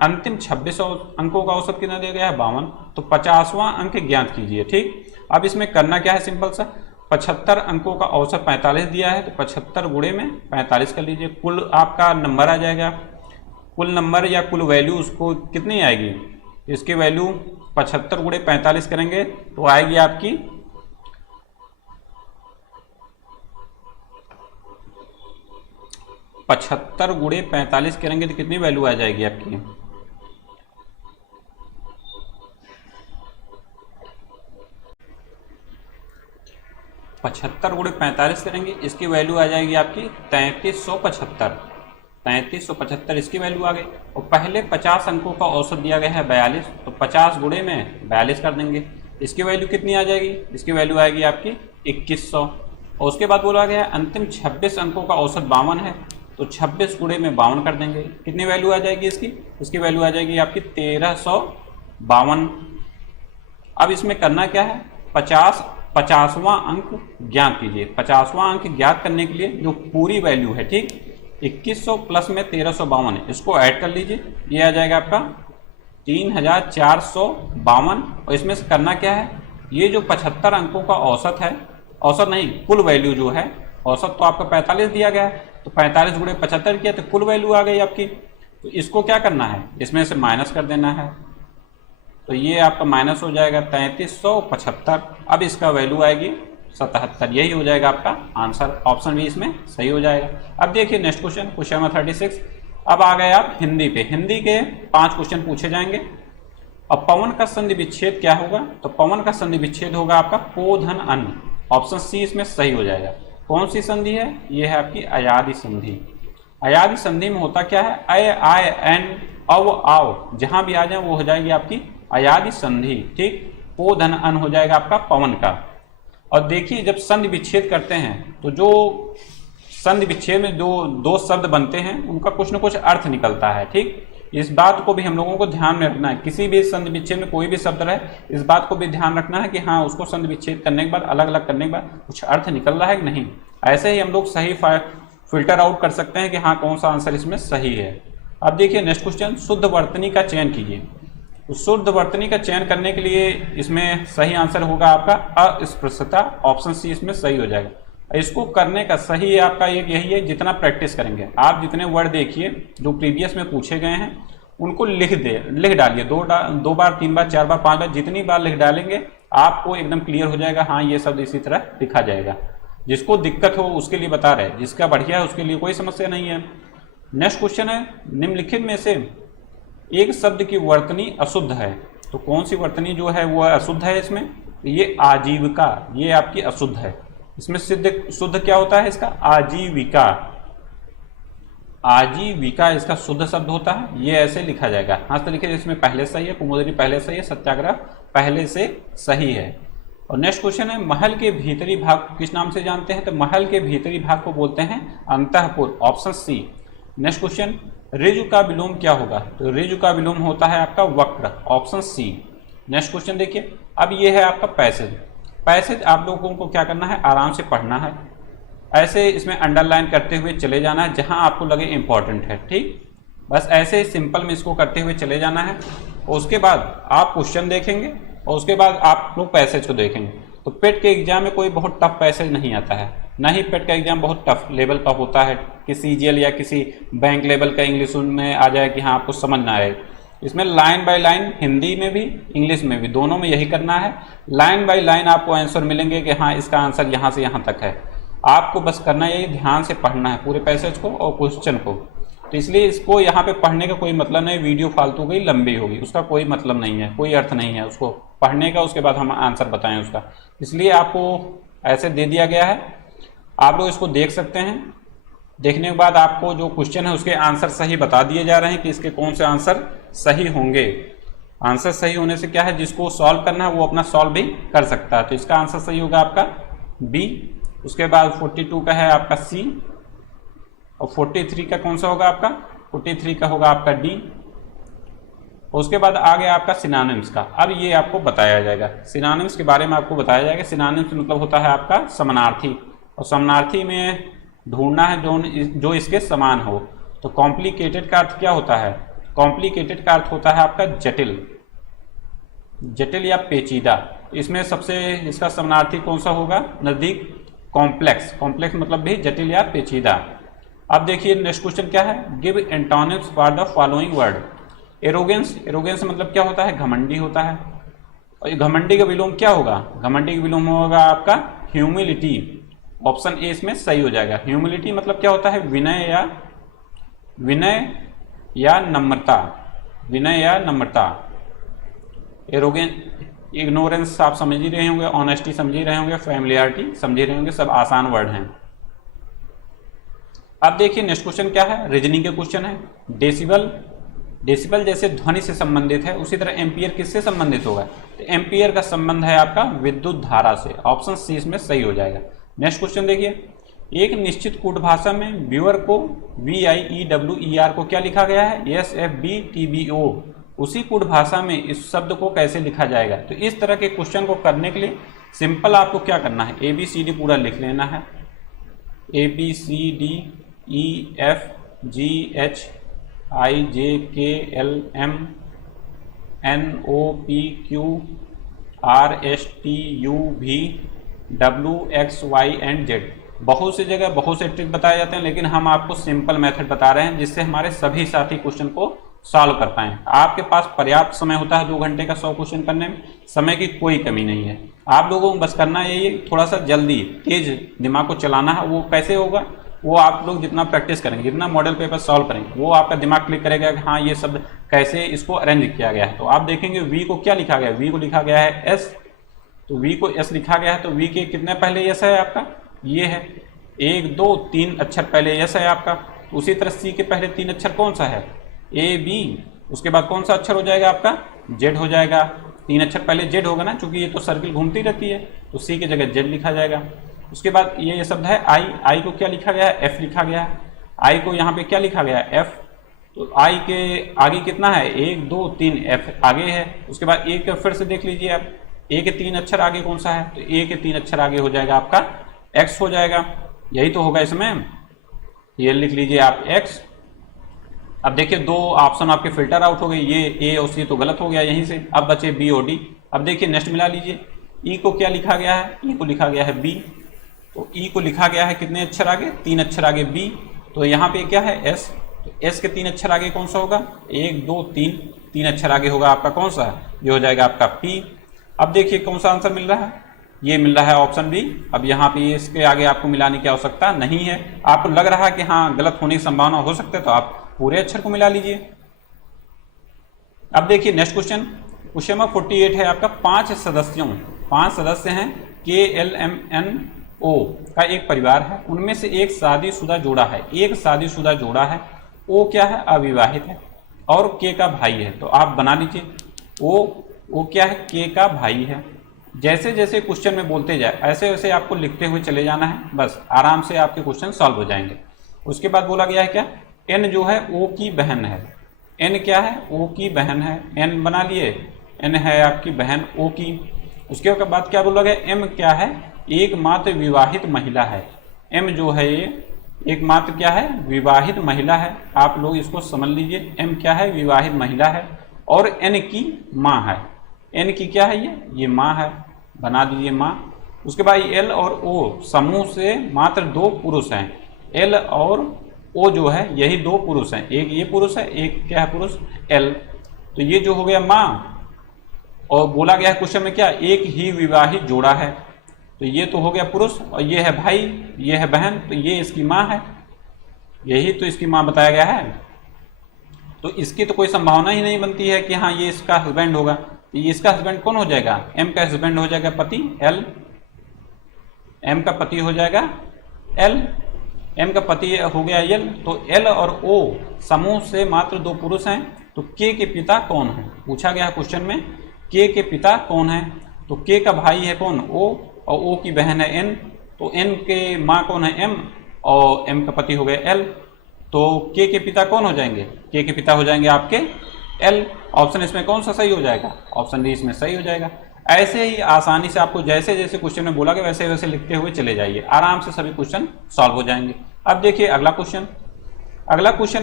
अंतिम 26 अंकों का औसत कितना दिया गया है, 52, तो 50वां अंक ज्ञात कीजिए, ठीक। अब इसमें करना क्या है, सिंपल सा, 75 अंकों का औसत 45 दिया है तो 75 गुणे में 45 कर लीजिए, कुल आपका नंबर आ जाएगा, कुल नंबर या कुल वैल्यू उसको कितनी आएगी, इसकी वैल्यू 75 गुणे 45 करेंगे तो आएगी आपकी 75 गुणे 45 करेंगे तो कितनी वैल्यू आ जाएगी आपकी, 75 गुणे 45 करेंगे, इसकी वैल्यू आ जाएगी आपकी 3375। 3375 इसकी वैल्यू आ गई। और पहले 50 अंकों का औसत दिया गया है 42, तो 50 गुणे में 42 कर देंगे, इसकी वैल्यू कितनी आ जाएगी, इसकी वैल्यू आएगी आपकी 2100। और उसके बाद बोला गया है अंतिम 26 अंकों का औसत 52 है, तो 26 गुणे में 52 कर देंगे, कितनी वैल्यू आ जाएगी इसकी, इसकी वैल्यू आ जाएगी आपकी 1352। अब इसमें करना क्या है, 50वां अंक ज्ञात कीजिए। 50वां अंक ज्ञात करने के लिए जो पूरी वैल्यू है, ठीक, 2100 प्लस में 1352 है, इसको ऐड कर लीजिए, ये आ जाएगा आपका 3452। और इसमें से करना क्या है, ये जो 75 अंकों का औसत है, औसत नहीं कुल वैल्यू जो है, औसत तो आपका 45 दिया गया है, तो 45 गुणे 75 किया तो कुल वैल्यू आ गई आपकी। तो इसको क्या करना है, इसमें से माइनस कर देना है, तो ये आपका माइनस हो जाएगा 3375। अब इसका वैल्यू आएगी 77, यही हो जाएगा आपका आंसर, ऑप्शन भी इसमें सही हो जाएगा। अब देखिए नेक्स्ट क्वेश्चन, क्वेश्चन नंबर 36। अब आ गए आप हिंदी पे, हिंदी के 5 क्वेश्चन पूछे जाएंगे। अब पवन का संधि विच्छेद क्या होगा, तो पवन का संधि विच्छेद होगा आपका पो धन अन, ऑप्शन सी इसमें सही हो जाएगा। कौन सी संधि है, ये है आपकी अयादि संधि। अयादि संधि में होता क्या है, अय आय एन अव आव जहां भी आ जाए वो हो जाएगी आपकी अयादि संधि, ठीक। पो धन अन हो जाएगा आपका पवन का। और देखिए जब संधि विच्छेद करते हैं तो जो संधि विच्छेद में जो दो शब्द बनते हैं उनका कुछ न कुछ अर्थ निकलता है, ठीक। इस बात को भी हम लोगों को ध्यान में रखना है, किसी भी संधि विच्छेद में कोई भी शब्द रहे, इस बात को भी ध्यान रखना है कि हाँ उसको संधि विच्छेद करने के बाद अलग अलग करने के बाद कुछ अर्थ निकल रहा है कि नहीं। ऐसे ही हम लोग सही फिल्टर आउट कर सकते हैं कि हाँ कौन सा आंसर इसमें सही है। अब देखिए नेक्स्ट क्वेश्चन, शुद्ध वर्तनी का चयन कीजिए। तो शुद्ध वर्तनी का चयन करने के लिए इसमें सही आंसर होगा आपका अस्पृश्यता, ऑप्शन सी इसमें सही हो जाएगा। इसको करने का सही है आपका एक यही है, जितना प्रैक्टिस करेंगे आप, जितने वर्ड देखिए जो प्रीवियस में पूछे गए हैं उनको लिख डालिए, 2 बार 3 बार 4 बार 5 बार, जितनी बार लिख डालेंगे आपको एकदम क्लियर हो जाएगा, हाँ ये शब्द इसी तरह लिखा जाएगा। जिसको दिक्कत हो उसके लिए बता रहे, जिसका बढ़िया है उसके लिए कोई समस्या नहीं है। नेक्स्ट क्वेश्चन है, निम्नलिखित में से एक शब्द की वर्तनी अशुद्ध है, तो कौन सी वर्तनी जो है वो अशुद्ध है इसमें, ये आजीविका, ये आपकी अशुद्ध है। इसमें शुद्ध क्या होता है इसका, आजीविका। आजीविका इसका शुद्ध शब्द होता है, ये ऐसे लिखा जाएगा। हाँ तो लिखिए, इसमें पहले सही है, कुमुदरी पहले सही है, सत्याग्रह पहले से सही है। और नेक्स्ट क्वेश्चन है, महल के भीतरी भाग को किस नाम से जानते हैं, तो महल के भीतरी भाग को बोलते हैं अंतःपुर, ऑप्शन सी। नेक्स्ट क्वेश्चन, ऋजु का विलोम क्या होगा, तो ऋजु का विलोम होता है आपका वक्र, ऑप्शन सी। नेक्स्ट क्वेश्चन देखिए, अब ये है आपका पैसेज। पैसेज आप लोगों को क्या करना है, आराम से पढ़ना है, ऐसे इसमें अंडरलाइन करते हुए चले जाना है जहां आपको लगे इंपॉर्टेंट है, ठीक। बस ऐसे सिंपल में इसको करते हुए चले जाना है। और उसके बाद आप क्वेश्चन देखेंगे और उसके बाद आप लोग पैसेज को देखेंगे। तो पेट के एग्जाम में कोई बहुत टफ पैसेज नहीं आता है, ना ही पेट का एग्जाम बहुत टफ लेवल का होता है कि सीजीएल या किसी बैंक लेवल का इंग्लिश में आ जाए कि हाँ आपको समझ ना आए। इसमें लाइन बाय लाइन, हिंदी में भी इंग्लिश में भी दोनों में यही करना है, लाइन बाय लाइन आपको आंसर मिलेंगे कि हाँ इसका आंसर यहाँ से यहाँ तक है। आपको बस करना यही, ध्यान से पढ़ना है पूरे पैसेज को और क्वेश्चन को। तो इसलिए इसको यहाँ पे पढ़ने का कोई मतलब नहीं, वीडियो फालतू गई लंबी होगी, उसका कोई मतलब नहीं है, कोई अर्थ नहीं है उसको पढ़ने का, उसके बाद हम आंसर बताएं उसका। इसलिए आपको ऐसे दे दिया गया है, आप लोग इसको देख सकते हैं। देखने के बाद आपको जो क्वेश्चन है उसके आंसर सही बता दिए जा रहे हैं कि इसके कौन से आंसर सही होंगे। आंसर सही होने से क्या है, जिसको सॉल्व करना है वो अपना सॉल्व भी कर सकता है। तो इसका आंसर सही होगा आपका बी। उसके बाद 42 का है आपका सी, और 43 का कौन सा होगा आपका, 43 का होगा आपका डी। उसके बाद आ गया आपका सिनोनिम्स का। अब ये आपको बताया जाएगा, सिनोनिम्स के बारे में आपको बताया जाएगा। सिनोनिम्स मतलब होता है आपका समानार्थी, और समानार्थी में ढूंढना है जो इसके समान हो। तो कॉम्प्लिकेटेड का अर्थ क्या होता है, कॉम्प्लिकेटेड का अर्थ होता है आपका जटिल, जटिल या पेचीदा। इसमें सबसे इसका समानार्थी कौन सा होगा, नजदीक कॉम्प्लेक्स। कॉम्प्लेक्स मतलब भी जटिल या पेचीदा। अब देखिए नेक्स्ट क्वेश्चन क्या है, give antonyms for the following word. Arrogance, arrogance मतलब क्या होता है, घमंडी होता है। और घमंडी का विलोम क्या होगा, घमंडी का विलोम होगा आपका ह्यूमिलिटी, ऑप्शन ए इसमें सही हो जाएगा। ह्यूमिलिटी मतलब क्या होता है, विनय या नम्रता, विनय या नम्रता। इग्नोरेंस आप समझ ही रहे होंगे, ऑनेस्टी समझ ही रहे होंगे, फैमिलियरिटी समझ ही रहे होंगे, सब आसान वर्ड हैं। अब देखिए नेक्स्ट क्वेश्चन क्या है, रीजनिंग के क्वेश्चन है। डेसिबल, डेसिबल जैसे ध्वनि से संबंधित है, उसी तरह एम्पियर किससे संबंधित होगा, तो एम्पियर का संबंध है आपका विद्युत धारा से। ऑप्शन सी इसमें सही हो जाएगा। नेक्स्ट क्वेश्चन देखिए, एक निश्चित कूट भाषा में व्यूअर को VIEWER को क्या लिखा गया है, SFBTBO। उसी कूट भाषा में इस शब्द को कैसे लिखा जाएगा। तो इस तरह के क्वेश्चन को करने के लिए सिंपल आपको क्या करना है, ABCD पूरा लिख लेना है, ABCDEFGHIJKLMNOPQRSTUVWXY एंड Z। बहुत सी जगह बहुत से ट्रिक बताए जाते हैं, लेकिन हम आपको सिंपल मेथड बता रहे हैं जिससे हमारे सभी साथी क्वेश्चन को सॉल्व कर पाएं। आपके पास पर्याप्त समय होता है 2 घंटे का 100 क्वेश्चन करने में, समय की कोई कमी नहीं है। आप लोगों को बस करना यही है, थोड़ा सा जल्दी तेज दिमाग को चलाना है। वो कैसे होगा, वो आप लोग जितना प्रैक्टिस करेंगे, जितना मॉडल पेपर सॉल्व करेंगे, वो आपका दिमाग क्लिक करेगा कि हाँ ये शब्द कैसे इसको अरेंज किया गया है। तो आप देखेंगे वी को क्या लिखा गया है, वी को लिखा गया है एस, तो वी को एस लिखा गया है, तो वी के कितने पहले यस है आपका, ये है 1 2 3 अक्षर पहले यस है आपका। तो उसी तरह सी के पहले 3 अक्षर कौन सा है, ए बी, उसके बाद कौन सा अक्षर हो जाएगा आपका, जेड हो जाएगा। 3 अक्षर पहले जेड होगा ना, क्योंकि ये तो सर्किल घूमती रहती है, तो सी की जगह जेड लिखा जाएगा। उसके बाद ये शब्द है आई, आई को क्या लिखा गया है, एफ लिखा गया है। आई को यहाँ पे क्या लिखा गया है, एफ। तो आई के आगे कितना है, 1 2 3 एफ आगे है। उसके बाद ए के फिर से देख लीजिए आप, ए के 3 अक्षर आगे कौन सा है, तो ए के 3 अक्षर आगे हो जाएगा आपका एक्स हो जाएगा। यही तो होगा इसमें, ये लिख लीजिए आप एक्स। अब देखिए 2 ऑप्शन आपके फिल्टर आउट हो गए, ये ए और सी तो गलत हो गया यहीं से। अब बचे बी और डी। अब देखिए नेक्स्ट मिला लीजिए, ई को क्या लिखा गया है, ई को लिखा गया है बी, तो ई को लिखा गया है कितने अक्षर आगे, 3 अक्षर आगे बी। तो यहाँ पे क्या है एस, तो एस के 3 अक्षर आगे कौन सा होगा, 1 2 3 अक्षर आगे होगा आपका कौन सा, ये हो जाएगा आपका पी। अब देखिए कौन सा आंसर मिल रहा है, ये मिल रहा है ऑप्शन बी। अब यहाँ पे इसके आगे आपको मिलाने की आवश्यकता नहीं है। आपको लग रहा है कि हाँ गलत होने की संभावना हो सकती है, तो आप पूरे अक्षर को मिला लीजिए। अब देखिए नेक्स्ट क्वेश्चन, क्वेश्चन नंबर 48 है आपका। 5 सदस्य हैं, KLMNO का एक परिवार है, उनमें से एक शादीशुदा जोड़ा है, ओ क्या है, अविवाहित है, और के का भाई है। तो आप बना लीजिए, ओ क्या है, के का भाई है। जैसे जैसे क्वेश्चन में बोलते जाए ऐसे वैसे आपको लिखते हुए चले जाना है, बस आराम से आपके क्वेश्चन सॉल्व हो जाएंगे। उसके बाद बोला गया है क्या, एन जो है ओ की बहन है, एन क्या है, ओ की बहन है, एन बना लिए, एन है आपकी बहन ओ की। उसके बाद क्या बोला गया, एम क्या है, एकमात्र विवाहित महिला है। एम जो है ये एकमात्र क्या है, विवाहित महिला है। आप लोग इसको समझ लीजिए, एम क्या है, विवाहित महिला है, और एन की माँ है। एन की क्या है, ये माँ है, बना दीजिए माँ। उसके बाद एल और ओ समूह से मात्र 2 पुरुष हैं, एल और ओ जो है यही 2 पुरुष हैं, एक ये पुरुष है, एक क्या है पुरुष, एल। तो ये जो हो गया माँ, और बोला गया है क्वेश्चन में क्या, एक ही विवाहित जोड़ा है, तो ये तो हो गया पुरुष, और ये है भाई, ये है बहन, तो ये इसकी माँ है, यही तो इसकी माँ बताया गया है। तो इसकी तो कोई संभावना ही नहीं बनती है कि हाँ ये इसका हस्बैंड होगा। तो ये इसका हस्बैंड कौन हो जाएगा, एम का हस्बैंड हो जाएगा पति, एल, एम का पति हो जाएगा एल, एम का पति हो गया एल। तो एल और ओ समूह से मात्र 2 पुरुष हैं, तो के के पिता कौन है, पूछा गया क्वेश्चन में के पिता कौन है। तो के का भाई है कौन, ओ, और ओ की बहन है एन, तो एन के माँ कौन है, एम, और एम का पति हो गया एल। तो के पिता कौन हो जाएंगे, के पिता हो जाएंगे आपके एल। ऑप्शन इसमें कौन सा सही हो जाएगा, ऑप्शन डी इसमें सही हो जाएगा। ऐसे ही आसानी से आपको जैसे जैसे क्वेश्चन में बोला गया वैसे वैसे लिखते हुए चले जाइए, आराम से सभी क्वेश्चन सॉल्व हो जाएंगे। अब देखिए अगला क्वेश्चन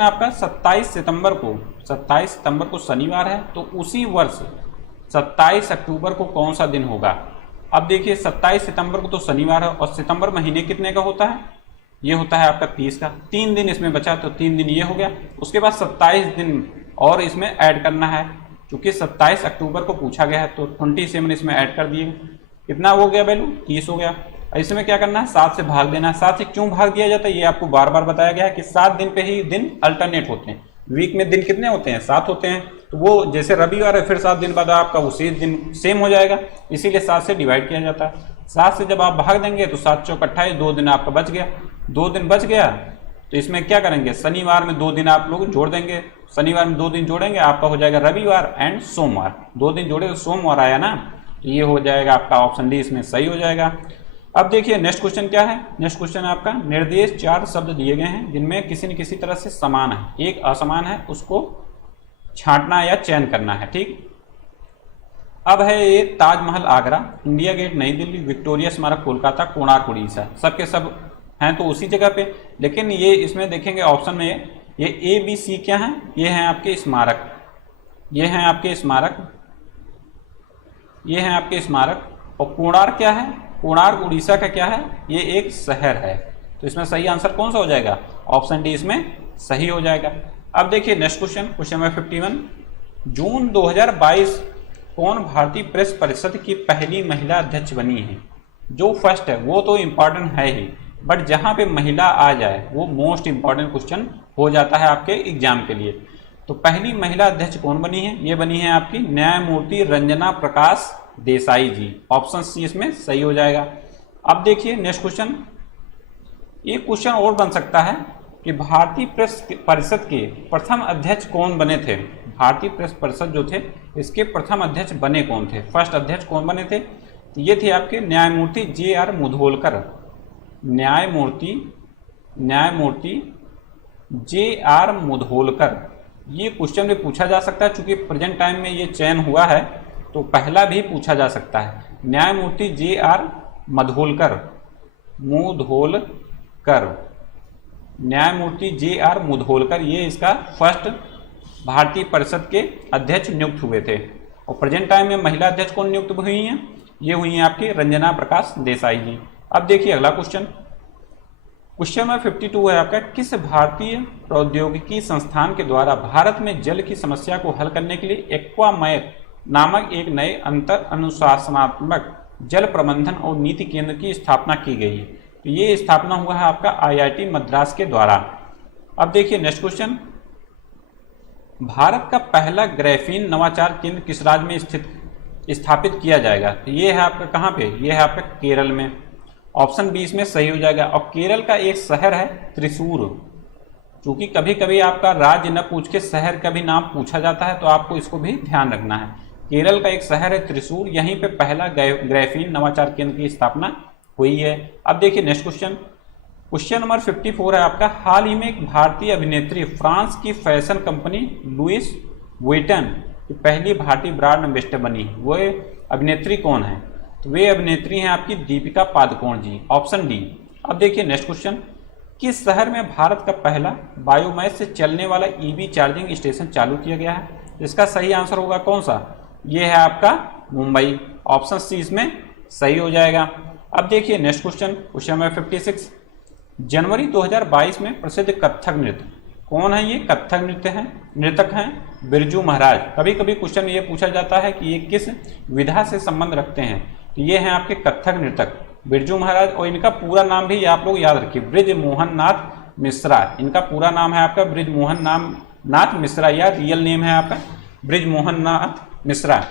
आपका 27 सितंबर को शनिवार है, तो उसी वर्ष 27 अक्टूबर को कौन सा दिन होगा। अब देखिए 27 सितंबर को तो शनिवार है, और सितंबर महीने कितने का होता है, ये होता है आपका 30 का। 3 दिन इसमें बचा, तो 3 दिन ये हो गया। उसके बाद 27 दिन और इसमें ऐड करना है, क्योंकि 27 अक्टूबर को पूछा गया है, तो 27 इसमें ऐड कर दिए, कितना हो गया वैल्यू, 30 हो गया। इसमें क्या करना है, 7 से भाग देना है। 7 से क्यों भाग दिया जाता है, ये आपको बार बार बताया गया है कि 7 दिन पे ही दिन अल्टरनेट होते हैं। वीक में दिन कितने होते हैं, 7 होते हैं, तो वो जैसे रविवार है फिर 7 दिन बाद आपका उसी दिन सेम हो जाएगा, इसीलिए 7 से डिवाइड किया जाता है। 7 से जब आप भाग देंगे तो 7 चौक 28, 2 दिन आपका बच गया। 2 दिन बच गया तो इसमें क्या करेंगे, शनिवार में 2 दिन आप लोग जोड़ देंगे। शनिवार में 2 दिन जोड़ेंगे, आपका हो जाएगा रविवार एंड सोमवार। 2 दिन जोड़े तो सोमवार आया ना, तो ये हो जाएगा आपका ऑप्शन डी इसमें सही हो जाएगा। अब देखिए नेक्स्ट क्वेश्चन क्या है। नेक्स्ट क्वेश्चन आपका निर्देश 4 शब्द दिए गए हैं जिनमें किसी न किसी तरह से समान है, एक असमान है, उसको छांटना या चयन करना है। ठीक, अब है ये ताजमहल आगरा, इंडिया गेट नई दिल्ली, विक्टोरिया स्मारक कोलकाता, कोणार्क उड़ीसा, सबके सब हैं तो उसी जगह पे। लेकिन ये इसमें देखेंगे ऑप्शन में ये ए बी सी क्या है, ये हैं आपके स्मारक, ये हैं आपके स्मारक, ये हैं आपके स्मारक। और कोणार्क क्या है, कोणार्क उड़ीसा का क्या है, ये एक शहर है। तो इसमें सही आंसर कौन सा हो जाएगा, ऑप्शन डी इसमें सही हो जाएगा। अब देखिए नेक्स्ट क्वेश्चन, क्वेश्चन नंबर 51, जून 2022 कौन भारतीय प्रेस परिषद की पहली महिला अध्यक्ष बनी है। जो फर्स्ट है वो तो इम्पॉर्टेंट है ही, बट जहां पे महिला आ जाए वो मोस्ट इंपॉर्टेंट क्वेश्चन हो जाता है आपके एग्जाम के लिए। तो पहली महिला अध्यक्ष कौन बनी है, ये बनी है आपकी न्यायमूर्ति रंजना प्रकाश देसाई जी। ऑप्शन सी इसमें सही हो जाएगा। अब देखिए नेक्स्ट क्वेश्चन, ये क्वेश्चन और बन सकता है कि भारतीय प्रेस परिषद के प्रथम अध्यक्ष कौन बने थे। भारतीय प्रेस परिषद जो थे इसके प्रथम अध्यक्ष बने कौन थे, फर्स्ट अध्यक्ष कौन बने थे, तो ये थे आपके न्यायमूर्ति JR मुधोलकर। न्यायमूर्ति JR मुधोलकर। ये क्वेश्चन भी पूछा जा सकता है, चूंकि प्रेजेंट टाइम में ये चयन हुआ है तो पहला भी पूछा जा सकता है। न्यायमूर्ति JR मुधोलकर, न्यायमूर्ति JR मुधोलकर, ये इसका फर्स्ट भारतीय परिषद के अध्यक्ष नियुक्त हुए थे। और प्रेजेंट टाइम में महिला अध्यक्ष कौन नियुक्त हुई हैं, ये हुई हैं आपकी रंजना प्रकाश देसाई जी। अब देखिए अगला क्वेश्चन, क्वेश्चन नंबर 52 है आपका, किस भारतीय प्रौद्योगिकी संस्थान के द्वारा भारत में जल की समस्या को हल करने के लिए एक्वामैप नामक एक नए अंतर अनुशासनात्मक जल प्रबंधन और नीति केंद्र की स्थापना की गई है। तो ये स्थापना हुआ है आपका IIT मद्रास के द्वारा। अब देखिए नेक्स्ट क्वेश्चन, भारत का पहला ग्राफीन नवाचार केंद्र किस राज्य में स्थापित किया जाएगा। तो ये है आपका कहाँ पे, ये है आपका केरल में। ऑप्शन बी इसमें सही हो जाएगा। और केरल का एक शहर है त्रिशूर। क्योंकि कभी कभी आपका राज्य न पूछ के शहर का भी नाम पूछा जाता है, तो आपको इसको भी ध्यान रखना है। केरल का एक शहर है त्रिशूर, यहीं पे पहला ग्राफीन नवाचार केंद्र की स्थापना हुई है। अब देखिए नेक्स्ट क्वेश्चन, क्वेश्चन नंबर 54 है आपका, हाल ही में एक भारतीय अभिनेत्री फ्रांस की फैशन कंपनी लुइस वुइटन की पहली भारतीय ब्रांड एम्बेसडर बनी, वो अभिनेत्री कौन है। तो वे अभिनेत्री हैं आपकी दीपिका पादुकोण जी। Option D. अब देखिए नेक्स्ट क्वेश्चन, किस शहर में भारत का पहला बायोमैस से चलने वाला EV चार्जिंग स्टेशन चालू किया गया है। इसका सही आंसर होगा कौन सा, ये है आपका मुंबई। ऑप्शन सी इसमें सही हो जाएगा। अब देखिए नेक्स्ट क्वेश्चन, क्वेश्चन नंबर 56, जनवरी 2022 में प्रसिद्ध कथक नृत्य कौन है। ये कथक नृतक हैं बिरजू महाराज। कभी कभी क्वेश्चन ये पूछा जाता है कि ये किस विधा से संबंध रखते हैं। तो ये हैं आपके कथक नृतक बिरजू महाराज। और इनका पूरा नाम भी आप लोग याद रखिए, ब्रिज मोहन नाथ मिश्रा। इनका पूरा नाम है आपका ब्रिज मोहन नाथ मिश्रा, या रियल नेम है आपका ब्रिज मोहन नाथ मिश्रा।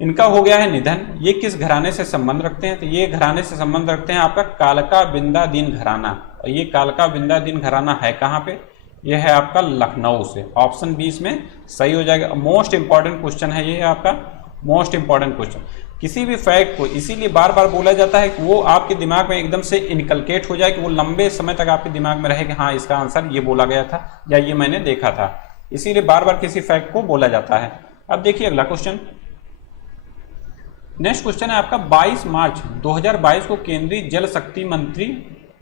इनका हो गया है निधन। ये किस घराने से संबंध रखते हैं। तो ये घराने से संबंध रखते हैं आपका कालका बिंदादीन घराना। और ये कालका बिंदादीन घराना है कहाँ पे, ये है आपका लखनऊ से। ऑप्शन बी इसमें सही हो जाएगा। मोस्ट इंपॉर्टेंट क्वेश्चन है ये आपका, मोस्ट इंपॉर्टेंट क्वेश्चन। किसी भी फैक्ट को इसीलिए बार बार बोला जाता है कि वो आपके दिमाग में एकदम से इनकलकेट हो जाए, कि वो लंबे समय तक आपके दिमाग में रहे कि हाँ इसका आंसर ये बोला गया था या ये मैंने देखा था। इसीलिए बार बार किसी फैक्ट को बोला जाता है। अब देखिए अगला क्वेश्चन, नेक्स्ट क्वेश्चन है आपका, 22 मार्च 2022 को केंद्रीय जल शक्ति मंत्री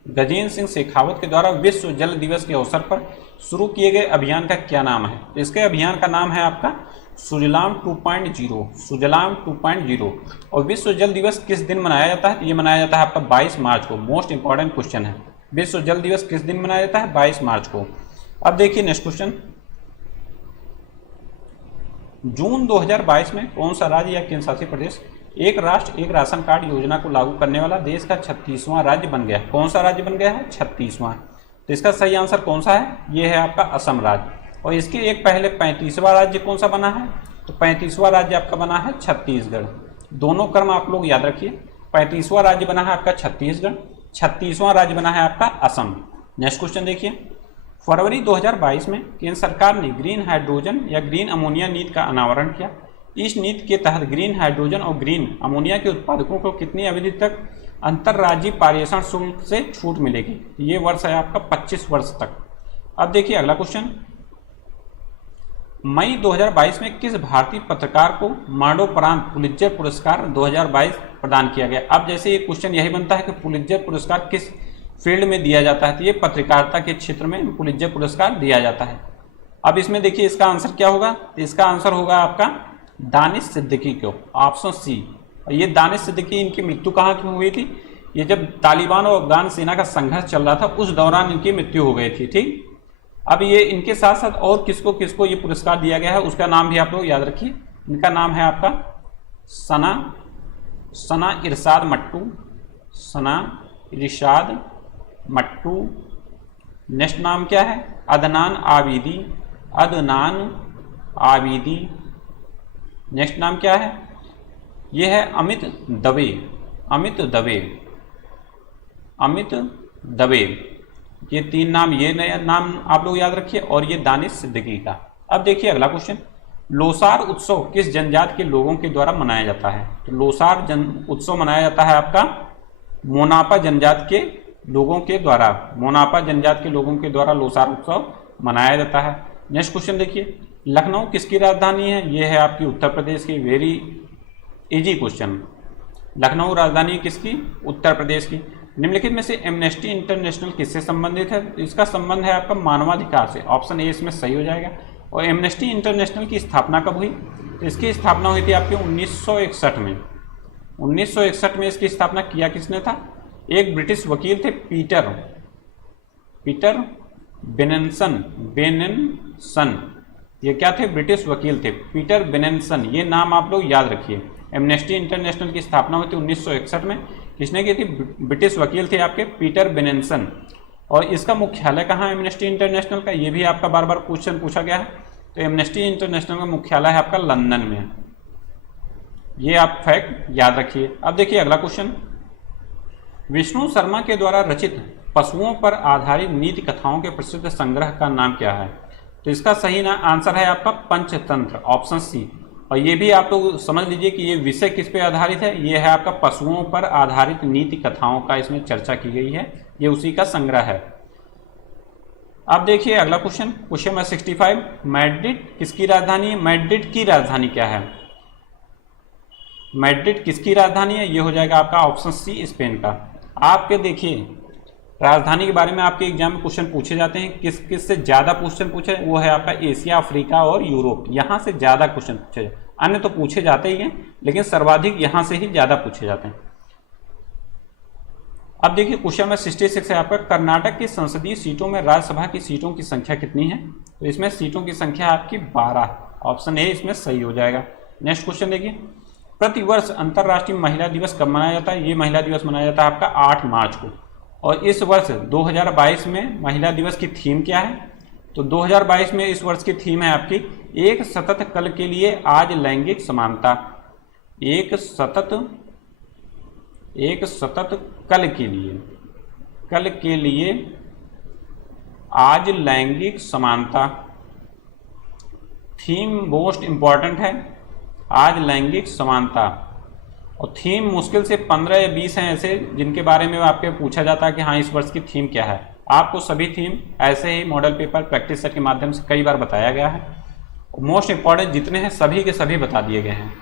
गजेंद्र सिंह शेखावत के द्वारा विश्व जल दिवस के अवसर पर शुरू किए गए अभियान का क्या नाम है। इसके अभियान का नाम है आपका सुजलाम 2.0, सुजलाम 2.0। और विश्व जल दिवस किस दिन मनाया जाता है। ये मनाया जाता है आपका 22 मार्च को। मोस्ट इंपॉर्टेंट क्वेश्चन है, विश्व जल दिवस किस दिन मनाया जाता है, 22 मार्च को। अब देखिए नेक्स्ट क्वेश्चन, जून 2022 में कौन सा राज्य या केंद्र शासित प्रदेश एक राष्ट्र एक राशन कार्ड योजना को लागू करने वाला देश का 36वां राज्य बन गया है। कौन सा राज्य बन गया है, 36वां। तो इसका सही आंसर कौन सा है, ये है आपका असम राज्य। और इसके एक पहले 35वां राज्य कौन सा बना है, तो 35वां राज्य आपका बना है छत्तीसगढ़। दोनों क्रम आप लोग याद रखिए, 35वां राज्य बना है आपका छत्तीसगढ़, 36वां राज्य बना है आपका असम। नेक्स्ट क्वेश्चन देखिए, फरवरी 2022 में केंद्र सरकार ने ग्रीन हाइड्रोजन या ग्रीन अमोनिया नीति का अनावरण किया। इस नीति के तहत ग्रीन हाइड्रोजन और ग्रीन अमोनिया के उत्पादकों को कितनी अवधि तक अंतर्राज्यीय पारेषण शुल्क से छूट मिलेगी? ये वर्ष है आपका 25 वर्ष तक। अब देखिए अगला क्वेश्चन, मई 2022 में किस भारतीय पत्रकार को मरणोपरांत पुलित्जर पुरस्कार 2022 प्रदान किया गया? अब जैसे ये क्वेश्चन यही बनता है कि पुलित्जर पुरस्कार किस फील्ड में दिया जाता है, तो ये पत्रकारिता के क्षेत्र में पुलित्जर पुरस्कार दिया जाता है। अब इसमें देखिए इसका आंसर क्या होगा, तो इसका आंसर होगा आपका दानिश सिद्दीकी को, ऑप्शन सी। और ये दानिश सिद्दीकी, इनकी मृत्यु कहाँ की हुई थी? ये जब तालिबान और अफगान सेना का संघर्ष चल रहा था उस दौरान इनकी मृत्यु हो गई थी। ठीक, अब ये इनके साथ साथ और किसको किसको ये पुरस्कार दिया गया है उसका नाम भी आप लोग याद रखिए। इनका नाम है आपका सना इरशाद मट्टू, सना इरशाद मट्टू। नेक्स्ट नाम क्या है? अदनान आबिदी। नेक्स्ट नाम क्या है? ये है अमित दवे। ये तीन नाम, ये नया नाम आप लोग याद रखिए, और ये दानिश सिद्दीकी का। अब देखिए अगला क्वेश्चन, लोसार उत्सव किस जनजाति के लोगों के द्वारा मनाया जाता है? तो लोसार उत्सव मनाया जाता है आपका मोनापा जनजाति के लोगों के द्वारा, लोसार उत्सव मनाया जाता है। नेक्स्ट क्वेश्चन देखिए, लखनऊ किसकी राजधानी है? ये है आपकी उत्तर प्रदेश की। Very easy question. लखनऊ राजधानी किसकी? उत्तर प्रदेश की। निम्नलिखित में से एमनेस्टी इंटरनेशनल किससे संबंधित है? इसका संबंध है आपका मानवाधिकार से, ऑप्शन ए इसमें सही हो जाएगा। और एमनेस्टी इंटरनेशनल की स्थापना कब हुई? तो इसकी स्थापना हुई थी आपके 1961 में। 1961 में इसकी स्थापना किया किसने था? एक ब्रिटिश वकील थे, पीटर बेनेंसन। ये क्या थे? ब्रिटिश वकील थे, पीटर बेनेंसन। ये नाम आप लोग याद रखिए। एमनेस्टी इंटरनेशनल की स्थापना हुई थी 1961 में। किसने की थी? ब्रिटिश वकील थे आपके पीटर बेनेंसन। और इसका मुख्यालय कहाँ है एमनेस्टी इंटरनेशनल का? ये भी आपका बार बार क्वेश्चन पूछा गया है। तो एमनेस्टी इंटरनेशनल का मुख्यालय है आपका लंदन में। ये आप फैक्ट याद रखिए। अब देखिए अगला क्वेश्चन, विष्णु शर्मा के द्वारा रचित पशुओं पर आधारित नीति कथाओं के प्रसिद्ध संग्रह का नाम क्या है? तो इसका सही आंसर है आपका पंचतंत्र, ऑप्शन सी। और ये भी आप लोग समझ लीजिए कि ये विषय किस पे आधारित है? ये है आपका पशुओं पर आधारित नीति कथाओं का इसमें चर्चा की गई है, ये उसी का संग्रह है। अब देखिए अगला क्वेश्चन नंबर 65, मैड्रिड किसकी राजधानी है? मैड्रिड की राजधानी क्या है? मैड्रिड किसकी राजधानी है? ये हो जाएगा आपका ऑप्शन सी, स्पेन का। आपके देखिए राजधानी के बारे में आपके एग्जाम में क्वेश्चन पूछे जाते हैं, किस से ज्यादा क्वेश्चन पूछे? वो है आपका एशिया, अफ्रीका और यूरोप। यहाँ से ज्यादा क्वेश्चन पूछे, अन्य तो पूछे जाते ही हैं लेकिन सर्वाधिक यहाँ से ही ज्यादा पूछे जाते हैं। अब देखिए क्वेश्चन नंबर 66 है आपका, कर्नाटक की संसदीय सीटों में राज्यसभा की सीटों की संख्या कितनी है? तो इसमें सीटों की संख्या आपकी 12, ऑप्शन ए इसमें सही हो जाएगा। नेक्स्ट क्वेश्चन देखिए, प्रतिवर्ष अंतर्राष्ट्रीय महिला दिवस कब मनाया जाता है? ये महिला दिवस मनाया जाता है आपका 8 मार्च को। और इस वर्ष 2022 में महिला दिवस की थीम क्या है? तो 2022 में इस वर्ष की थीम है आपकी एक सतत कल के लिए आज लैंगिक समानता। एक सतत कल के लिए आज लैंगिक समानता। थीम मोस्ट इंपॉर्टेंट है, आज लैंगिक समानता। और थीम मुश्किल से 15 या 20 हैं ऐसे जिनके बारे में आपके पूछा जाता है कि हाँ इस वर्ष की थीम क्या है। आपको सभी थीम ऐसे ही मॉडल पेपर प्रैक्टिस सेट के माध्यम से कई बार बताया गया है। मोस्ट इंपॉर्टेंट जितने हैं सभी के सभी बता दिए गए हैं।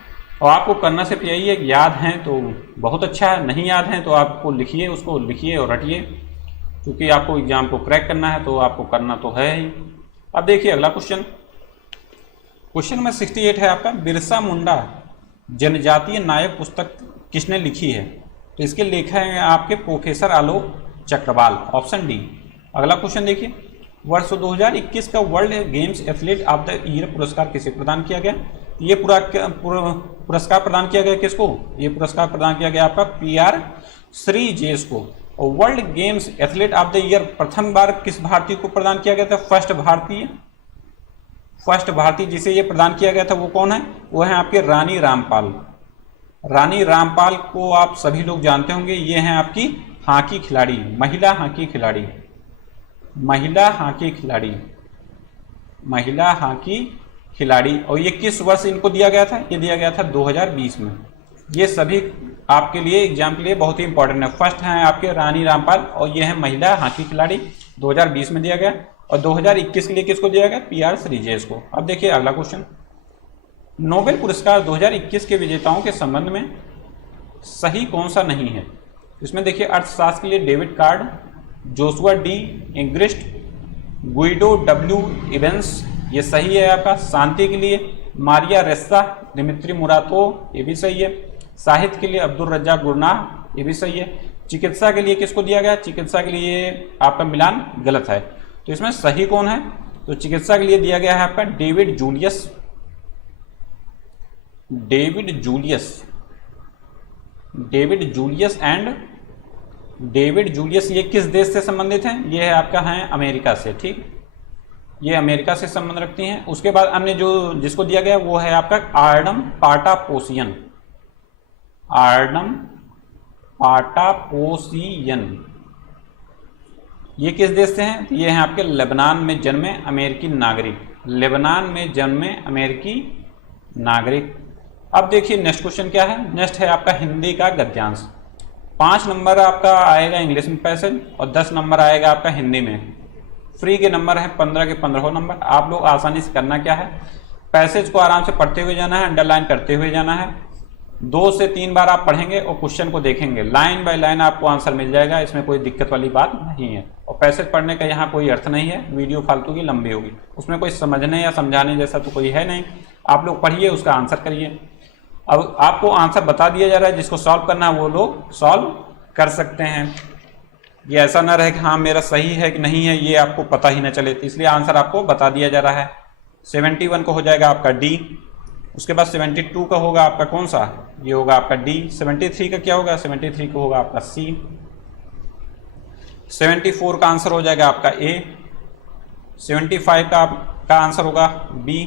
और आपको करना सिर्फ यही है कि याद हैं तो बहुत अच्छा है, नहीं याद हैं तो आपको लिखिए, उसको लिखिए और रटिए, क्योंकि आपको एग्जाम को क्रैक करना है तो आपको करना तो है ही। अब देखिए अगला क्वेश्चन नंबर 68 है आपका, बिरसा मुंडा जनजातीय नायक पुस्तक किसने लिखी है? तो इसके लेखक हैं आपके प्रोफेसर आलोक चक्रवाल, ऑप्शन डी। अगला क्वेश्चन देखिए, वर्ष 2021 का world games athlete of the year पुरस्कार किसे प्रदान किया गया? ये पुरस्कार प्रदान किया गया किसको? ये पुरस्कार प्रदान किया गया आपका PR श्रीजेश को। और world games athlete of the year प्रथम बार किस भारतीय को प्रदान किया गया था? फर्स्ट भारतीय फर्स्ट भारतीय जिसे ये प्रदान किया गया था वो कौन है? वो है आपके रानी रामपाल। रानी रामपाल को आप सभी लोग जानते होंगे, ये हैं आपकी हॉकी खिलाड़ी, महिला हॉकी खिलाड़ी, महिला हॉकी खिलाड़ी, महिला हॉकी खिलाड़ी। और ये किस वर्ष इनको दिया गया था? ये दिया गया था 2020 में। ये सभी आपके लिए एग्जाम के लिए बहुत ही इंपॉर्टेंट है। फर्स्ट है आपके रानी रामपाल और ये है महिला हॉकी खिलाड़ी, 2020 में दिया गया। और 2021 के लिए किसको दिया गया? PR श्रीजेश को। अब देखिए अगला क्वेश्चन, नोबेल पुरस्कार 2021 के विजेताओं के संबंध में सही कौन सा नहीं है? इसमें देखिए अर्थशास्त्र के लिए David Card, Joshua D Angrist, Guido W Imbens, ये सही है आपका। शांति के लिए मारिया रेस्सा, दिमित्री मुरातोव, ये भी सही है। साहित्य के लिए अब्दुल रज्जाक गुरनाह, ये भी सही है। चिकित्सा के लिए किसको दिया गया? चिकित्सा के लिए आपका मिलान गलत है। तो इसमें सही कौन है? तो चिकित्सा के लिए दिया गया है आपका David Julius, David Julius, David Julius and David Julius. ये किस देश से संबंधित हैं? ये है आपका है अमेरिका से, ठीक, ये अमेरिका से संबंध रखती हैं। उसके बाद अन्य जो जिसको दिया गया वो है आपका आर्डम पाटापोसियन, आर्डम पाटापोसियन। ये किस देश से हैं? ये हैं आपके लेबनान में जन्मे अमेरिकी नागरिक, लेबनान में जन्मे अमेरिकी नागरिक। अब देखिए नेक्स्ट क्वेश्चन क्या है? नेक्स्ट है आपका हिंदी का गद्यांश। 5 नंबर आपका आएगा इंग्लिश में पैसेज और 10 नंबर आएगा आपका हिंदी में। फ्री के नंबर है 15 के 15 नंबर। आप लोग आसानी से करना क्या है, पैसेज को आराम से पढ़ते हुए जाना है, अंडरलाइन करते हुए जाना है। 2 से 3 बार आप पढ़ेंगे और क्वेश्चन को देखेंगे, लाइन बाय लाइन आपको आंसर मिल जाएगा। इसमें कोई दिक्कत वाली बात नहीं है। और पैसेज पढ़ने का यहाँ कोई अर्थ नहीं है, वीडियो फालतू की लंबी होगी, उसमें कोई समझने या समझाने जैसा तो कोई है नहीं। आप लोग पढ़िए, उसका आंसर करिए। अब आपको आंसर बता दिया जा रहा है, जिसको सॉल्व करना है वो लोग सॉल्व कर सकते हैं। ये ऐसा ना रहे कि हाँ मेरा सही है कि नहीं है ये आपको पता ही ना चले, तो इसलिए आंसर आपको बता दिया जा रहा है। 71 को हो जाएगा आपका D, उसके बाद 72 का होगा आपका कौन सा? ये होगा आपका D। 73 का क्या होगा? 73 को होगा आपका C। 74 का आंसर हो जाएगा आपका A। 75 का आपका आंसर होगा B।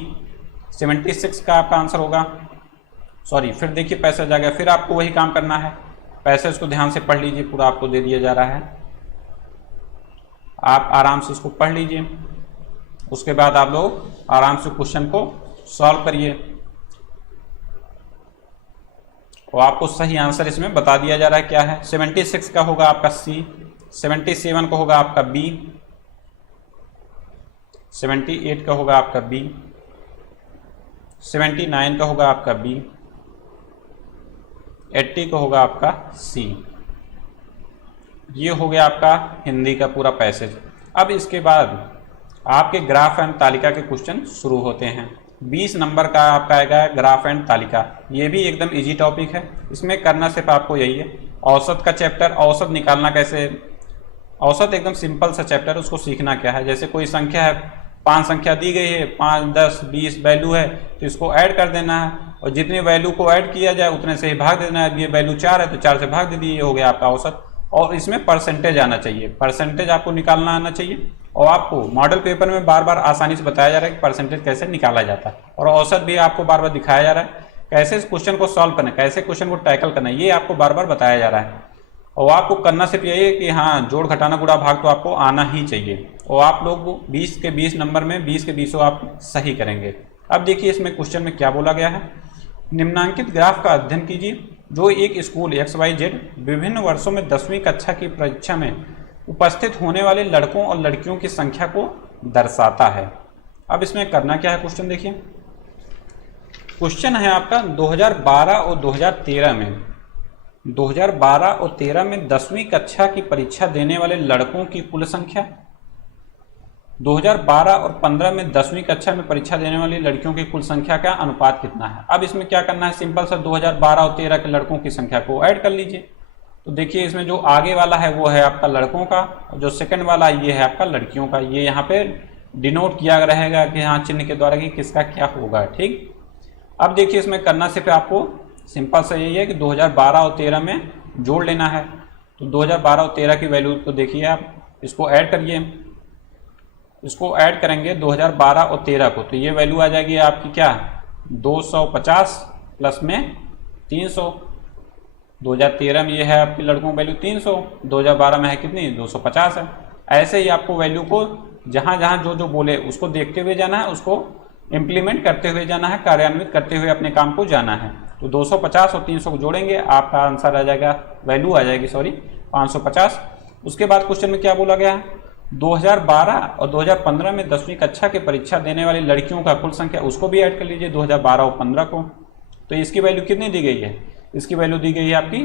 76 का आपका आंसर होगा, सॉरी फिर देखिए पैसेज आ गया, फिर आपको वही काम करना है। पैसेज को ध्यान से पढ़ लीजिए, पूरा आपको दे दिया जा रहा है, आप आराम से इसको पढ़ लीजिए। उसके बाद आप लोग आराम से क्वेश्चन को सॉल्व करिए और आपको सही आंसर इसमें बता दिया जा रहा है क्या है। 76 का होगा आपका C, 77 का होगा आपका B, 78 का होगा आपका B, 79 का होगा आपका B, 80 का होगा आपका C। ये हो गया आपका हिंदी का पूरा पैसेज। अब इसके बाद आपके ग्राफ एंड तालिका के क्वेश्चन शुरू होते हैं। 20 नंबर का आपका आएगा ग्राफ एंड तालिका। ये भी एकदम इजी टॉपिक है, इसमें करना सिर्फ आपको यही है, औसत का चैप्टर, औसत निकालना कैसे, औसत एकदम सिंपल सा चैप्टर, उसको सीखना क्या है। जैसे कोई संख्या है, 5 संख्या दी गई है, 5, 10, 20 वैल्यू है, तो इसको ऐड कर देना है और जितने वैल्यू को ऐड किया जाए उतने से ही भाग देना है। ये वैल्यू 4 है तो 4 से भाग दे दिए, ये हो गया आपका औसत। और इसमें परसेंटेज आना चाहिए, परसेंटेज आपको निकालना आना चाहिए। और आपको मॉडल पेपर में बार बार आसानी से बताया जा रहा है कि परसेंटेज कैसे निकाला जाता है, और औसत भी आपको बार बार दिखाया जा रहा है, कैसे इस क्वेश्चन को सॉल्व करना है, कैसे क्वेश्चन को टैकल करना है, ये आपको बार बार बताया जा रहा है। और आपको करना सिर्फ यही है कि हाँ जोड़ घटाना गुणा भाग तो आपको आना ही चाहिए। और आप लोग 20 के 20 नंबर में 20 के 20 आप सही करेंगे। अब देखिए इसमें क्वेश्चन में क्या बोला गया है, निम्नांकित ग्राफ का अध्ययन कीजिए जो एक स्कूल XYZ विभिन्न वर्षों में 10वीं कक्षा की परीक्षा में उपस्थित होने वाले लड़कों और लड़कियों की संख्या को दर्शाता है। अब इसमें करना क्या है, क्वेश्चन देखिए। क्वेश्चन है आपका 2012 और 2013 में, 2012 और 13 में 10वीं कक्षा की परीक्षा देने वाले लड़कों की कुल संख्या, 2012 और 15 में 10वीं कक्षा में परीक्षा देने वाली लड़कियों की कुल संख्या का अनुपात कितना है। अब इसमें क्या करना है, सिंपल सा 2012 और 13 के लड़कों की संख्या को ऐड कर लीजिए। तो देखिए इसमें जो आगे वाला है वो है आपका लड़कों का, और जो सेकंड वाला ये है आपका लड़कियों का। ये यहाँ पे डिनोट किया रहेगा कि हाँ चिन्ह के द्वारा कि किसका क्या होगा, ठीक। अब देखिए इसमें करना सिर्फ आपको सिंपल सा यही है कि 2012 और 13 में जोड़ लेना है। तो 2012 और 13 की वैल्यू को देखिए आप, इसको ऐड करिए इसको ऐड करेंगे 2012 और 13 को, तो ये वैल्यू आ जाएगी आपकी क्या 250 प्लस में 300। 2013 में ये है आपकी लड़कों की वैल्यू 300, 2012 में है कितनी 250 है। ऐसे ही आपको वैल्यू को जहाँ जहाँ जो जो बोले उसको देखते हुए जाना है, उसको इम्प्लीमेंट करते हुए जाना है, कार्यान्वित करते हुए अपने काम को जाना है। तो 250 और 300 को जोड़ेंगे, आपका आंसर आ जाएगा, वैल्यू आ जाएगी 550। उसके बाद क्वेश्चन में क्या बोला गया है, 2012 और 2015 में 10वीं कक्षा की परीक्षा देने वाली लड़कियों का कुल संख्या, उसको भी ऐड कर लीजिए 2012 और 15 को। तो इसकी वैल्यू कितनी दी गई है, इसकी वैल्यू दी गई है आपकी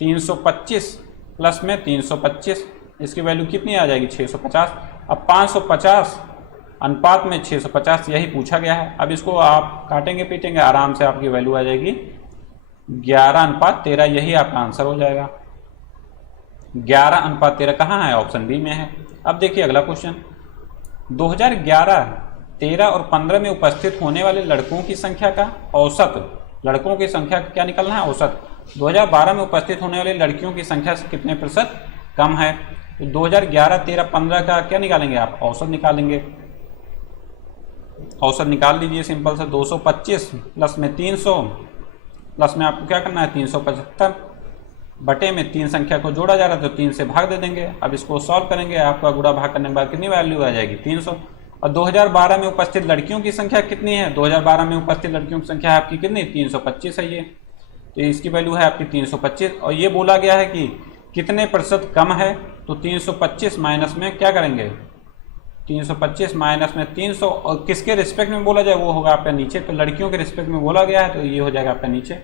325 प्लस में 325, इसकी वैल्यू कितनी आ जाएगी 650। अब 550 अनुपात में 650 यही पूछा गया है। अब इसको आप काटेंगे पीटेंगे आराम से आपकी वैल्यू आ जाएगी 11:13, यही आपका आंसर हो जाएगा। 11:13 कहाँ है, ऑप्शन बी में है। अब देखिए अगला क्वेश्चन, 2011, 13 और 15 में उपस्थित होने वाले लड़कों की संख्या का औसत, लड़कों की संख्या क्या निकलना है, औसत। 2012 में उपस्थित होने वाली लड़कियों की संख्या से कितने प्रतिशत कम है, तो 2011, 13, 15 का क्या निकालेंगे आप, औसत निकालेंगे। औसत निकाल लीजिए सिंपल से, 225 प्लस में 300 प्लस में आपको क्या करना है 375 बटे में 3 संख्या को जोड़ा जा रहा है तो 3 से भाग दे देंगे। अब इसको सॉल्व करेंगे, आपका गुणा भाग करने के बाद कितनी वैल्यू आ जाएगी 300। और 2012 में उपस्थित लड़कियों की संख्या कितनी है, 2012 में उपस्थित लड़कियों की संख्या आपकी कितनी 325 है ये, तो इसकी वैल्यू है आपकी 325। और ये बोला गया है कि कितने प्रतिशत कम है, तो 325 माइनस में क्या करेंगे 325 माइनस में 300, और किसके रिस्पेक्ट में बोला जाए वो होगा आपका नीचे, तो लड़कियों के रिस्पेक्ट में बोला गया है तो ये हो जाएगा आपका नीचे।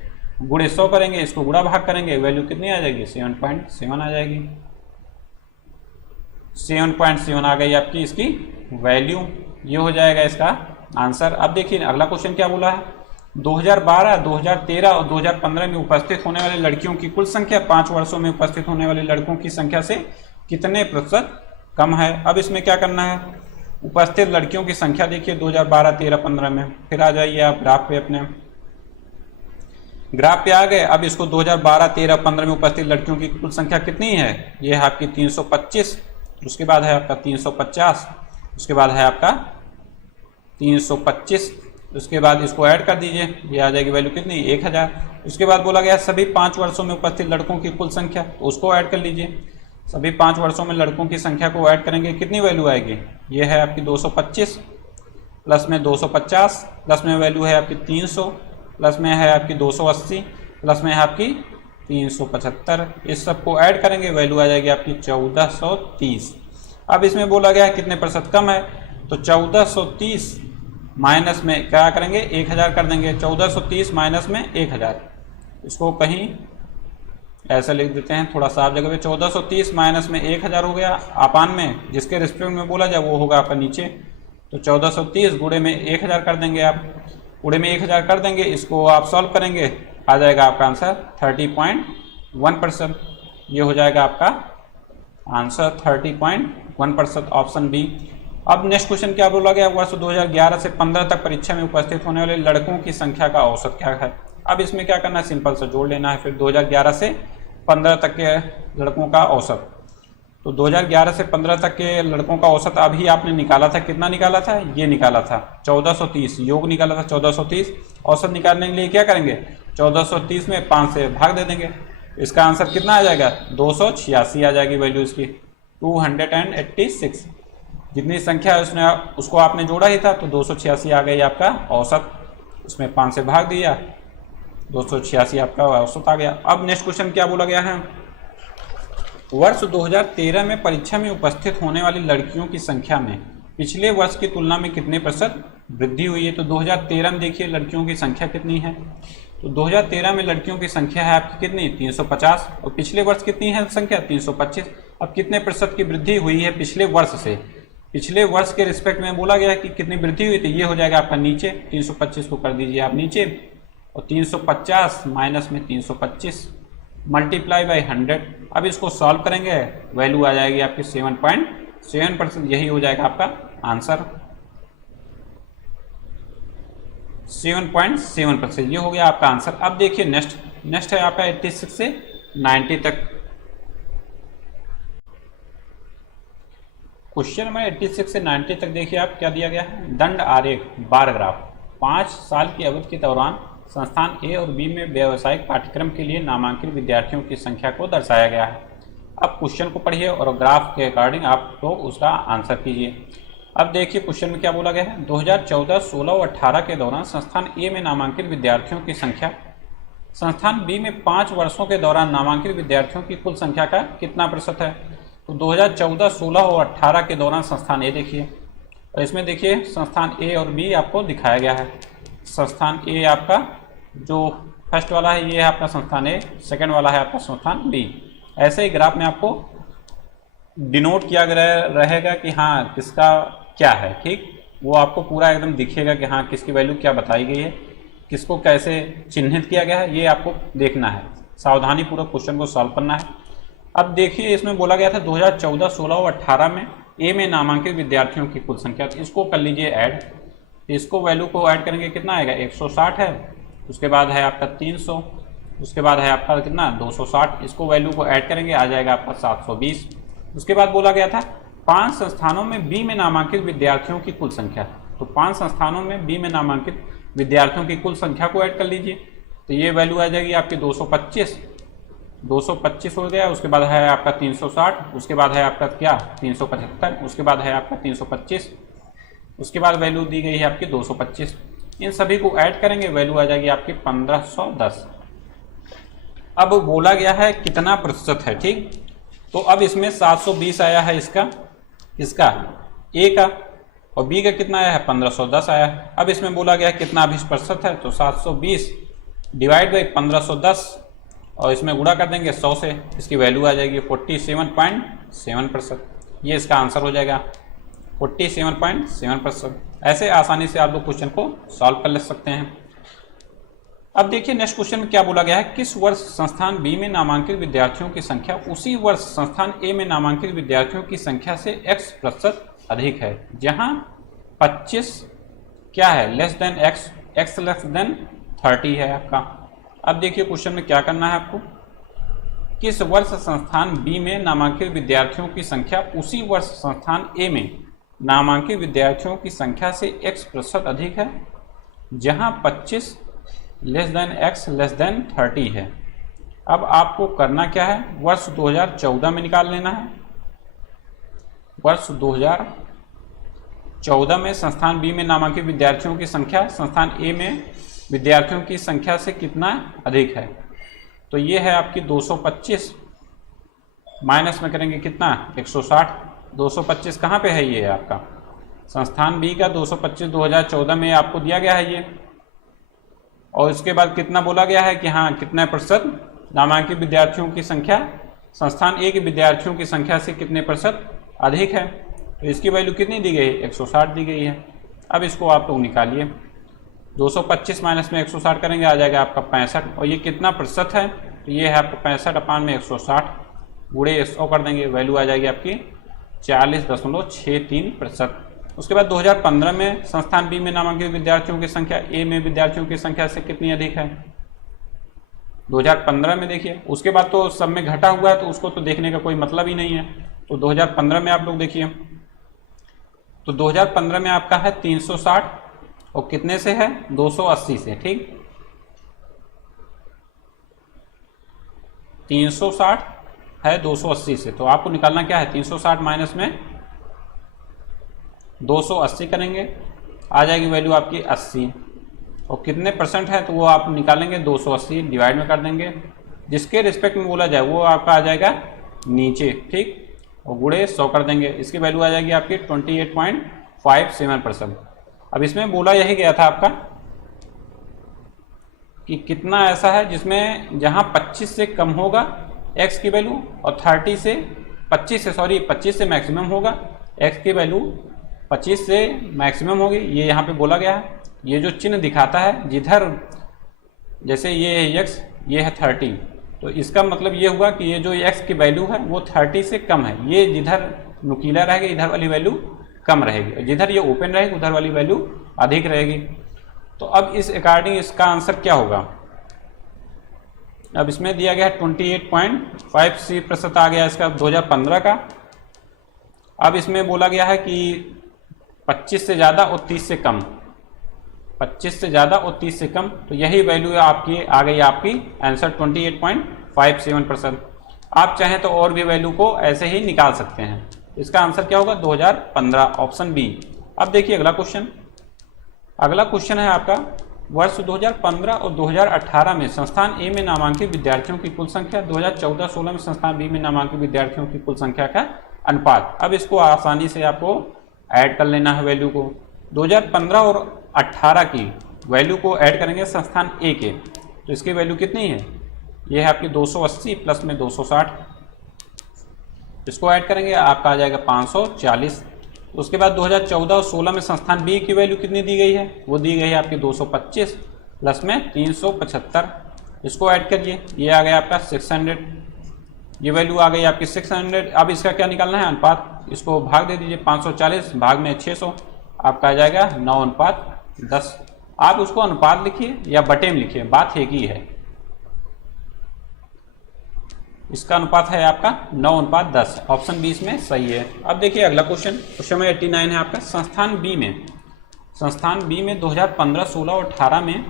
गुणे 100 करेंगे, इसको गुणा भाग करेंगे, वैल्यू कितनी आ जाएगी 7.7 आ जाएगी। 7.7 आ गई आपकी इसकी वैल्यू, ये हो जाएगा इसका आंसर। अब देखिए अगला क्वेश्चन क्या बोला है, 2012, 2013 और 2015 में उपस्थित होने वाली लड़कियों की कुल संख्या 5 वर्षों में उपस्थित होने वाली लड़कों की संख्या से कितने प्रतिशत कम है। अब इसमें क्या करना है, उपस्थित लड़कियों की संख्या देखिए 2012, 13, 15 में, फिर आ जाइए आप ग्राफ पे, अपने ग्राफ पे आ गए। अब इसको 2012, 13, 15 में उपस्थित लड़कियों की कुल संख्या कितनी है, ये है आपकी 325, उसके बाद है आपका 350, उसके बाद है आपका 325, उसके बाद इसको ऐड कर दीजिए, ये आ जाएगी वैल्यू कितनी 1000। उसके बाद बोला गया सभी 5 वर्षों में उपस्थित लड़कों की कुल संख्या, उसको ऐड कर लीजिए। सभी 5 वर्षों में लड़कों की संख्या को ऐड करेंगे, कितनी वैल्यू आएगी, ये है आपकी 225 प्लस में 250 प्लस में वैल्यू है आपकी 300 प्लस में है आपकी 280 प्लस में है आपकी 375, इस सब को ऐड करेंगे वैल्यू आ जाएगी आपकी 1430। अब इसमें बोला गया है कितने प्रतिशत कम है, तो 1430 माइनस में क्या करेंगे 1000 कर देंगे, 1430 माइनस में 1000, इसको कहीं ऐसा लिख देते हैं थोड़ा साफ जगह पे, 1430 माइनस में 1000 हो गया, अपान में जिसके रिस्पेक्ट में बोला जाए वो होगा आपका नीचे, तो 1430 गुणे में 1000 कर देंगे आप, गुणे में 1000 कर देंगे, इसको आप सॉल्व करेंगे, आ जाएगा आपका आंसर 30.1%, ये हो जाएगा आपका आंसर 30.1%, ऑप्शन बी। अब नेक्स्ट क्वेश्चन क्या बोला गया, वर्ष 2011 से 15 तक परीक्षा में उपस्थित होने वाले लड़कों की संख्या का औसत क्या है। अब इसमें क्या करना है, सिंपल से जोड़ लेना है, फिर 2011 से 15 तक के लड़कों का औसत, तो 2011 से 15 तक के लड़कों का औसत अभी आपने निकाला था, कितना निकाला था, ये निकाला था 1430, योग निकाला था 1430, औसत निकालने के लिए क्या करेंगे 1430 में 5 से भाग दे देंगे, इसका आंसर कितना आ जाएगा 286 आ जाएगी वैल्यू इसकी, 286, जितनी संख्या है उसने उसको आपने जोड़ा ही था, तो 286 आ गई आपका औसत, उसमें 5 से भाग दिया, 286 आपका औसत आ गया। अब नेक्स्ट क्वेश्चन क्या बोला गया है, वर्ष 2013 में परीक्षा में उपस्थित होने वाली लड़कियों की संख्या में पिछले वर्ष की तुलना में कितने प्रतिशत वृद्धि हुई है। तो 2013 में देखिए लड़कियों की संख्या कितनी है, तो 2013 में लड़कियों की संख्या है आपकी कितनी 350, और पिछले वर्ष कितनी है संख्या 325। अब कितने प्रतिशत की वृद्धि हुई है पिछले वर्ष से, पिछले वर्ष के रिस्पेक्ट में बोला गया है कि कितनी वृद्धि हुई थी, ये हो जाएगा आपका नीचे, 325 को कर दीजिए आप नीचे, और 350 माइनस में 325 मल्टीप्लाई बाई 100। अब इसको सॉल्व करेंगे, वैल्यू आ जाएगी आपकी 7.7%, यही हो जाएगा आपका आंसर 7.7%, ये हो गया आपका आंसर। अब देखिए नेक्स्ट है आपका 86 से 90 तक। क्वेश्चन नंबर 86 से 90 तक देखिए आप क्या दिया गया है। दंड आरेख बार ग्राफ 5 साल की अवधि के दौरान संस्थान ए और बी में व्यावसायिक पाठ्यक्रम के लिए नामांकित विद्यार्थियों की संख्या को दर्शाया गया है। अब क्वेश्चन को पढ़िए और ग्राफ के अकॉर्डिंग आप लोग उसका आंसर कीजिए। अब देखिए क्वेश्चन में क्या बोला गया है। 2014, 16 और 18 के दौरान संस्थान ए में नामांकित विद्यार्थियों की संख्या संस्थान बी में 5 वर्षों के दौरान नामांकित विद्यार्थियों की कुल संख्या का कितना प्रतिशत है। तो 2014, 16 और 18 के दौरान संस्थान ए देखिए, और इसमें देखिए संस्थान ए और बी आपको दिखाया गया है। संस्थान ए आपका जो फर्स्ट वाला है ये है आपका संस्थान ए, सेकंड वाला है आपका संस्थान बी। ऐसे ही ग्राफ में आपको डिनोट किया गया रहेगा कि हाँ किसका क्या है, ठीक। वो आपको पूरा एकदम दिखेगा कि हाँ किसकी वैल्यू क्या बताई गई है, किसको कैसे चिन्हित किया गया है, ये आपको देखना है। सावधानी पूर्वक क्वेश्चन को सॉल्व करना है। अब देखिए इसमें बोला गया था 2014, 16 और 18 में ए में नामांकित विद्यार्थियों की कुल संख्या, तो इसको कर लीजिए ऐड। इसको वैल्यू को ऐड करेंगे कितना आएगा, 160 है, उसके बाद है आपका 300, उसके बाद है आपका कितना 260। इसको वैल्यू को ऐड करेंगे आ जाएगा आपका 720। उसके बाद बोला गया था 5 संस्थानों में बी में नामांकित विद्यार्थियों की कुल संख्या, तो 5 संस्थानों में बी में नामांकित विद्यार्थियों की कुल संख्या को ऐड कर लीजिए, तो ये वैल्यू आ जाएगी आपकी 225 हो गया। उसके बाद है आपका 360, उसके बाद है आपका क्या 375, उसके बाद है आपका 325, उसके बाद वैल्यू दी गई है आपकी 225। इन सभी को ऐड करेंगे वैल्यू आ जाएगी आपकी 1510। अब बोला गया है कितना प्रतिशत है, ठीक। तो अब इसमें 720 आया है इसका ए का, और बी का कितना आया है 1510 आया है। अब इसमें बोला गया कितना अभी प्रतिशत है, तो 720 डिवाइड बाई 1510 और इसमें गुणा कर देंगे 100 से, इसकी वैल्यू आ जाएगी 47.7%। ये इसका आंसर हो जाएगा 47.7%। ऐसे आसानी से आप लोग क्वेश्चन को सॉल्व कर ले सकते हैं। अब देखिए नेक्स्ट क्वेश्चन में क्या बोला गया है। किस वर्ष संस्थान बी में नामांकित विद्यार्थियों की संख्या उसी वर्ष संस्थान ए में नामांकित विद्यार्थियों की संख्या से x% अधिक है, जहां 25 क्या है less than x less than 30 है आपका। अब देखिए क्वेश्चन में क्या करना है आपको। किस वर्ष संस्थान बी में नामांकित विद्यार्थियों की संख्या उसी वर्ष संस्थान ए में नामांकित विद्यार्थियों की संख्या से x% अधिक है, जहां 25 less than x less than 30 है। अब आपको करना क्या है, वर्ष 2014 में निकाल लेना है। वर्ष 2014 में संस्थान बी में नामांकित विद्यार्थियों की संख्या संस्थान ए में विद्यार्थियों की संख्या से कितना अधिक है। तो ये है आपकी 225 माइनस में करेंगे कितना 160। 225 कहाँ पे है, ये आपका संस्थान बी का 225 2014 में आपको दिया गया है ये, और इसके बाद कितना बोला गया है कि हाँ कितने प्रतिशत नामांकित विद्यार्थियों की संख्या संस्थान ए के विद्यार्थियों की संख्या से कितने प्रतिशत अधिक है। तो इसकी वैल्यू कितनी दी गई है, 160 दी गई है। अब इसको आप लोग निकालिए, 225 माइनस में 160 करेंगे आ जाएगा आपका 65, और ये कितना प्रतिशत है, तो ये है आपका 65 में 160 गुणे 100 कर देंगे, वैल्यू आ जाएगी आपकी 40.63%। उसके बाद 2015 में संस्थान बी में नामांकित विद्यार्थियों की संख्या ए में विद्यार्थियों की संख्या से कितनी अधिक है, 2015 में देखिए। उसके बाद तो सब में घटा हुआ है तो उसको तो देखने का कोई मतलब ही नहीं है। तो 2015 में आप लोग देखिए, तो 2015 में आपका है 360 और कितने से है 280 से, ठीक। 360 है 280 से, तो आपको निकालना क्या है 360 माइनस में 280 करेंगे आ जाएगी वैल्यू आपकी 80, और कितने परसेंट है तो वो आप निकालेंगे 280 डिवाइड में कर देंगे, जिसके रिस्पेक्ट में बोला जाए वो आपका आ जाएगा नीचे, ठीक, और गुणे 100 कर देंगे, इसकी वैल्यू आ जाएगी आपकी 28.57%। अब इसमें बोला यही गया था आपका कि कितना ऐसा है जिसमें जहां 25 से कम होगा x की वैल्यू और 25 से मैक्सिमम होगा x की वैल्यू 25 से मैक्सिमम होगी, ये यहाँ पे बोला गया है। ये जो चिन्ह दिखाता है जिधर जैसे ये है x ये है 30, तो इसका मतलब ये हुआ कि ये जो x की वैल्यू है वो 30 से कम है, ये जिधर नुकीला रहेगा इधर वाली वैल्यू कम रहेगी, जिधर ये ओपन रहेगी उधर वाली वैल्यू अधिक रहेगी। तो अब इस अकॉर्डिंग इसका आंसर क्या होगा। अब इसमें दिया गया है 28.53% आ गया इसका 2015 का, अब इसमें बोला गया है कि 25 से ज़्यादा और 30 से कम, 25 से ज़्यादा और 30 से कम, तो यही वैल्यू आपकी आ गई आपकी आंसर 28.57%। आप चाहें तो और भी वैल्यू को ऐसे ही निकाल सकते हैं। इसका आंसर क्या होगा 2015, ऑप्शन बी। अब देखिए अगला क्वेश्चन। अगला क्वेश्चन है आपका वर्ष 2015 और 2018 में संस्थान ए में नामांकित विद्यार्थियों की कुल संख्या, 2014-16 में संस्थान बी में नामांकित विद्यार्थियों की कुल संख्या का अनुपात। अब इसको आसानी से आपको ऐड कर लेना है वैल्यू को। 2015 और 18 की वैल्यू को ऐड करेंगे संस्थान ए के, तो इसकी वैल्यू कितनी है, ये है आपकी 280 प्लस में 260, इसको ऐड करेंगे आपका आ जाएगा 540। उसके बाद 2014 और 16 में संस्थान बी की वैल्यू कितनी दी गई है, वो दी गई है आपकी 225 प्लस में 375, इसको ऐड करिए, ये आ गया आपका 600, ये वैल्यू आ गई आपकी 600। अब इसका क्या निकालना है, अनुपात, इसको भाग दे दीजिए, 540 भाग में 600, आपका आ जाएगा 9:10। आप उसको अनुपात लिखिए या बटे में लिखिए, बात एक ही है। इसका अनुपात है आपका 9:10, ऑप्शन बी इसमें सही है। अब देखिए अगला क्वेश्चन, क्वेश्चन नंबर 89 है आपका। संस्थान बी में 2015, 16 और 18 में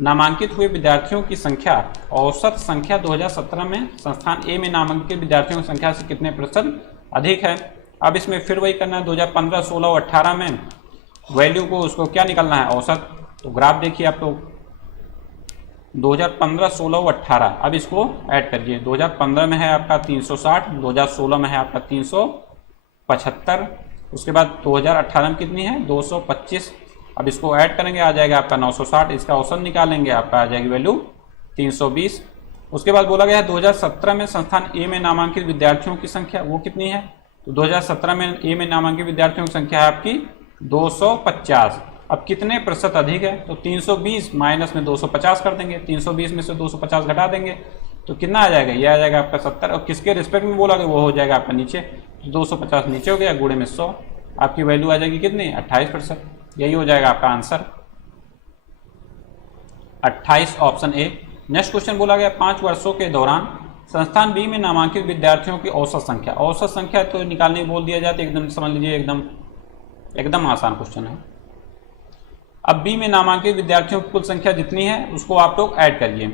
नामांकित हुए विद्यार्थियों की संख्या, औसत संख्या 2017 में संस्थान ए में नामांकित विद्यार्थियों की संख्या से कितने प्रतिशत अधिक है। अब इसमें फिर वही करना है, 2015, 16 और 18 में वैल्यू को उसको क्या निकालना है, औसत। तो ग्राफ देखिए आप लोग, 2015, 16 और 18, अब इसको ऐड करिए। 2015 में है आपका 360, 2016 में है आपका 375, उसके बाद 2018 में कितनी है 225। अब इसको ऐड करेंगे, आ जाएगा आपका 960, इसका औसत निकालेंगे, आपका आ जाएगी वैल्यू 320। उसके बाद बोला गया है 2017 में संस्थान ए में नामांकित विद्यार्थियों की संख्या वो कितनी है, तो 2017 में ए में नामांकित विद्यार्थियों की संख्या है आपकी 250। अब कितने प्रतिशत अधिक है, तो 320 माइनस में 250 कर देंगे, 320 में से 250 घटा देंगे तो कितना आ जाएगा, ये आ जाएगा आपका 70। और किसके रिस्पेक्ट में बोला गया वो हो जाएगा आपका नीचे, तो 250 नीचे हो गया, गुणे में 100, आपकी वैल्यू आ जाएगी कितनी 28%। यही हो जाएगा आपका answer 28, option A. Next question बोला गया 5 वर्षों के दौरान संस्थान बी में नामांकित विद्यार्थियों की औसत संख्या। औसत संख्या तो निकालने बोल दिया जाए तो एकदम समझ लीजिए एकदम आसान क्वेश्चन है। अब बी में नामांकित विद्यार्थियों की कुल संख्या जितनी है उसको आप लोग ऐड करिए।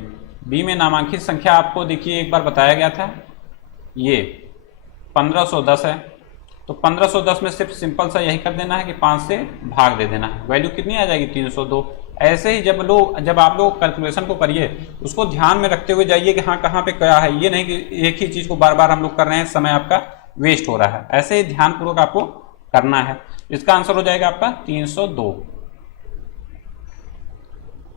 बी में नामांकित संख्या आपको देखिए एक बार बताया गया था, ये 1510 है, तो 1510 में सिर्फ सिंपल सा यही कर देना है कि 5 से भाग दे देना है, वैल्यू कितनी आ जाएगी 302। ऐसे ही जब आप लोग कैलकुलेशन को करिए उसको ध्यान में रखते हुए जाइए कि हाँ कहाँ पे क्या है, ये नहीं कि एक ही चीज़ को बार बार हम लोग कर रहे हैं, समय आपका वेस्ट हो रहा है। ऐसे ही ध्यानपूर्वक आपको करना है। इसका आंसर हो जाएगा आपका 302,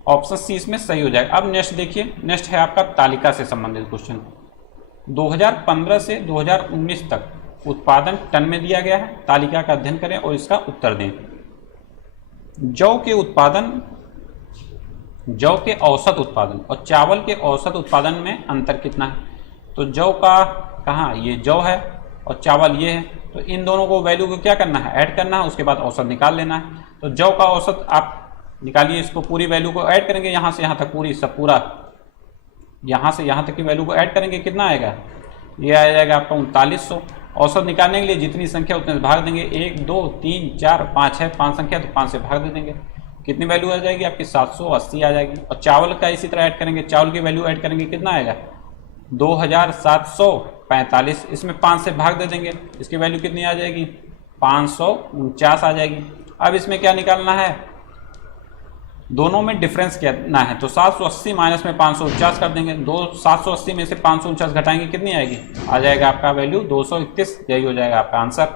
ऑप्शन सी इसमें सही हो जाएगा। अब नेक्स्ट देखिए, नेक्स्ट है आपका तालिका से संबंधित क्वेश्चन। 2015 से 2019 तक उत्पादन टन में दिया गया है, तालिका का अध्ययन करें और इसका उत्तर दें। जौ के औसत उत्पादन और चावल के औसत उत्पादन में अंतर कितना है, तो जौ का कहाँ, ये जौ है और चावल ये है, तो इन दोनों को वैल्यू को क्या करना है, ऐड करना है, उसके बाद औसत निकाल लेना है। तो जौ का औसत आप निकालिए, इसको पूरी वैल्यू को ऐड करेंगे, यहाँ से यहाँ तक पूरा यहाँ से यहाँ तक की वैल्यू को ऐड करेंगे, कितना आएगा, ये आ जाएगा आपका 3900। औसत निकालने के लिए जितनी संख्या उतने से भाग देंगे, 1 2 3 4 5 है 5 संख्या, तो 5 से भाग दे देंगे, कितनी वैल्यू आ जाएगी आपकी 780 आ जाएगी। और चावल का इसी तरह ऐड करेंगे, चावल की वैल्यू ऐड करेंगे, कितना आएगा 2745, इसमें 5 से भाग दे देंगे, इसकी वैल्यू कितनी आ जाएगी 549 आ जाएगी। अब इसमें क्या निकालना है, दोनों में डिफरेंस करना है, तो 780 माइनस में 549 कर देंगे, 780 में से 549 घटाएंगे, कितनी आएगी, आ जाएगा आपका वैल्यू 231, यही हो जाएगा आपका आंसर।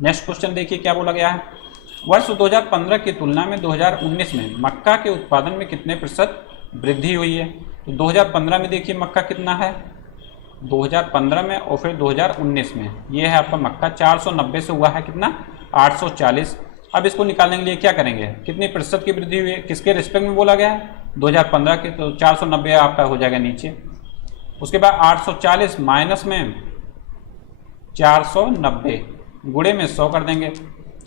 नेक्स्ट क्वेश्चन देखिए क्या बोला गया है। वर्ष 2015 की तुलना में 2019 में मक्का के उत्पादन में कितने प्रतिशत वृद्धि हुई है, तो 2015 में देखिए मक्का कितना है 2015 में, और फिर 2019 में ये है आपका मक्का 490 से हुआ है कितना 840। अब इसको निकालने के लिए क्या करेंगे, कितनी प्रतिशत की वृद्धि हुई है, किसके रिस्पेक्ट में बोला गया है 2015 के, तो 490 आपका हो जाएगा नीचे। उसके बाद 840 माइनस में 490 गुणे में 100 कर देंगे।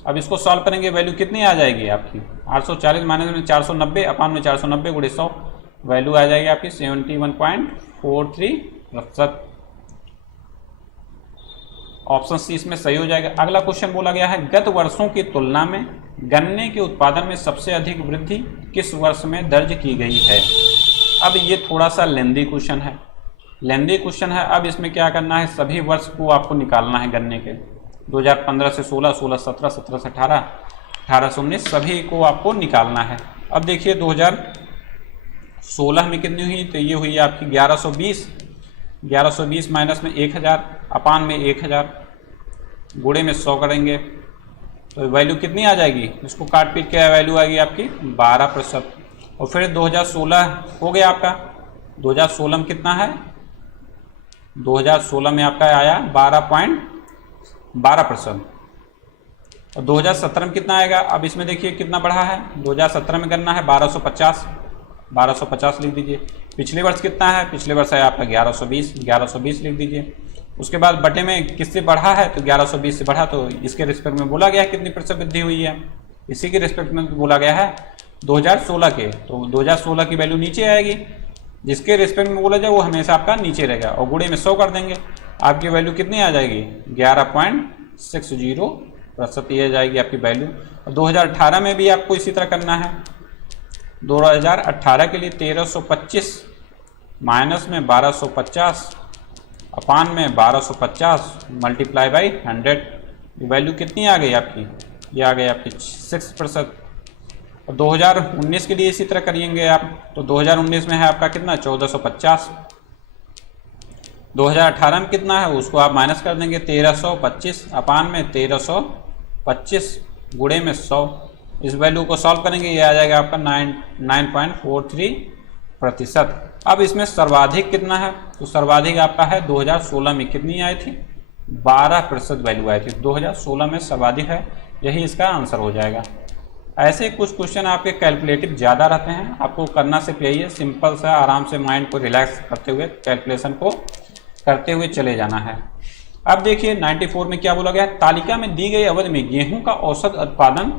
अब इसको सॉल्व करेंगे, वैल्यू कितनी आ जाएगी आपकी 840 माइनस में 490 अपान में 490 गुणे 100, वैल्यू आ जाएगी आपकी 71.43%। ऑप्शन सी इसमें सही हो जाएगा। अगला क्वेश्चन बोला गया है गत वर्षों की तुलना में गन्ने के उत्पादन में सबसे अधिक वृद्धि किस वर्ष में दर्ज की गई है। अब ये थोड़ा सा लेंदी क्वेश्चन है। अब इसमें क्या करना है, सभी वर्ष को आपको निकालना है गन्ने के, 2015 से 16, 16 17, 17 से 18, 18 से 19 सभी को आपको निकालना है। अब देखिए 2016 में कितनी हुई, तो ये हुई आपकी 1120 माइनस में 1000 अपान में 1000 गुणे में 100 करेंगे तो वैल्यू कितनी आ जाएगी, इसको काट पीट के वैल्यू आएगी आपकी 12%। और फिर 2016 हो गया आपका, 2016 में कितना है, 2016 में आपका आया 12.12%। और 2017 में कितना आएगा, अब इसमें देखिए कितना बढ़ा है, 2017 में करना है 1250 लिख दीजिए। पिछले वर्ष कितना है, पिछले वर्ष है आपका 1120 लिख दीजिए। उसके बाद बटे में किससे बढ़ा है, तो 1120 से बढ़ा, तो इसके रिस्पेक्ट में बोला गया है कितनी प्रतिशत वृद्धि हुई है, इसी के रिस्पेक्ट में बोला गया है 2016 के, तो 2016 की वैल्यू नीचे आएगी, जिसके रिस्पेक्ट में बोला जाए वो हमेशा आपका नीचे रहेगा। और गुणे में 100 कर देंगे, आपकी वैल्यू कितनी आ जाएगी 11.60% ये जाएगी आपकी वैल्यू। और 2018 में भी आपको इसी तरह करना है। 2018 के लिए 1325 माइनस में 1250 अपान में 1250 मल्टीप्लाई बाई 100, वैल्यू कितनी आ गई आपकी, ये आ गई आपकी 6%। और 2019 के लिए इसी तरह करिएंगे आप, तो 2019 में है आपका कितना 1450, 2018 में कितना है उसको आप माइनस कर देंगे 1325 अपान में 1325 गुणे में 100, इस वैल्यू को सॉल्व करेंगे ये आ जाएगा आपका 9.43%। अब इसमें सर्वाधिक कितना है, तो सर्वाधिक आपका है 2016 में कितनी आई थी 12% वैल्यू आई थी, 2016 में सर्वाधिक है, यही इसका आंसर हो जाएगा। ऐसे कुछ क्वेश्चन आपके कैलकुलेटिव ज़्यादा रहते हैं, आपको करना सिर्फ यही है, सिंपल सा आराम से माइंड को रिलैक्स करते हुए कैलकुलेशन को करते हुए चले जाना है। अब देखिए 94 में क्या बोला गया, तालिका में दी गई अवधि में गेहूं का औसत उत्पादन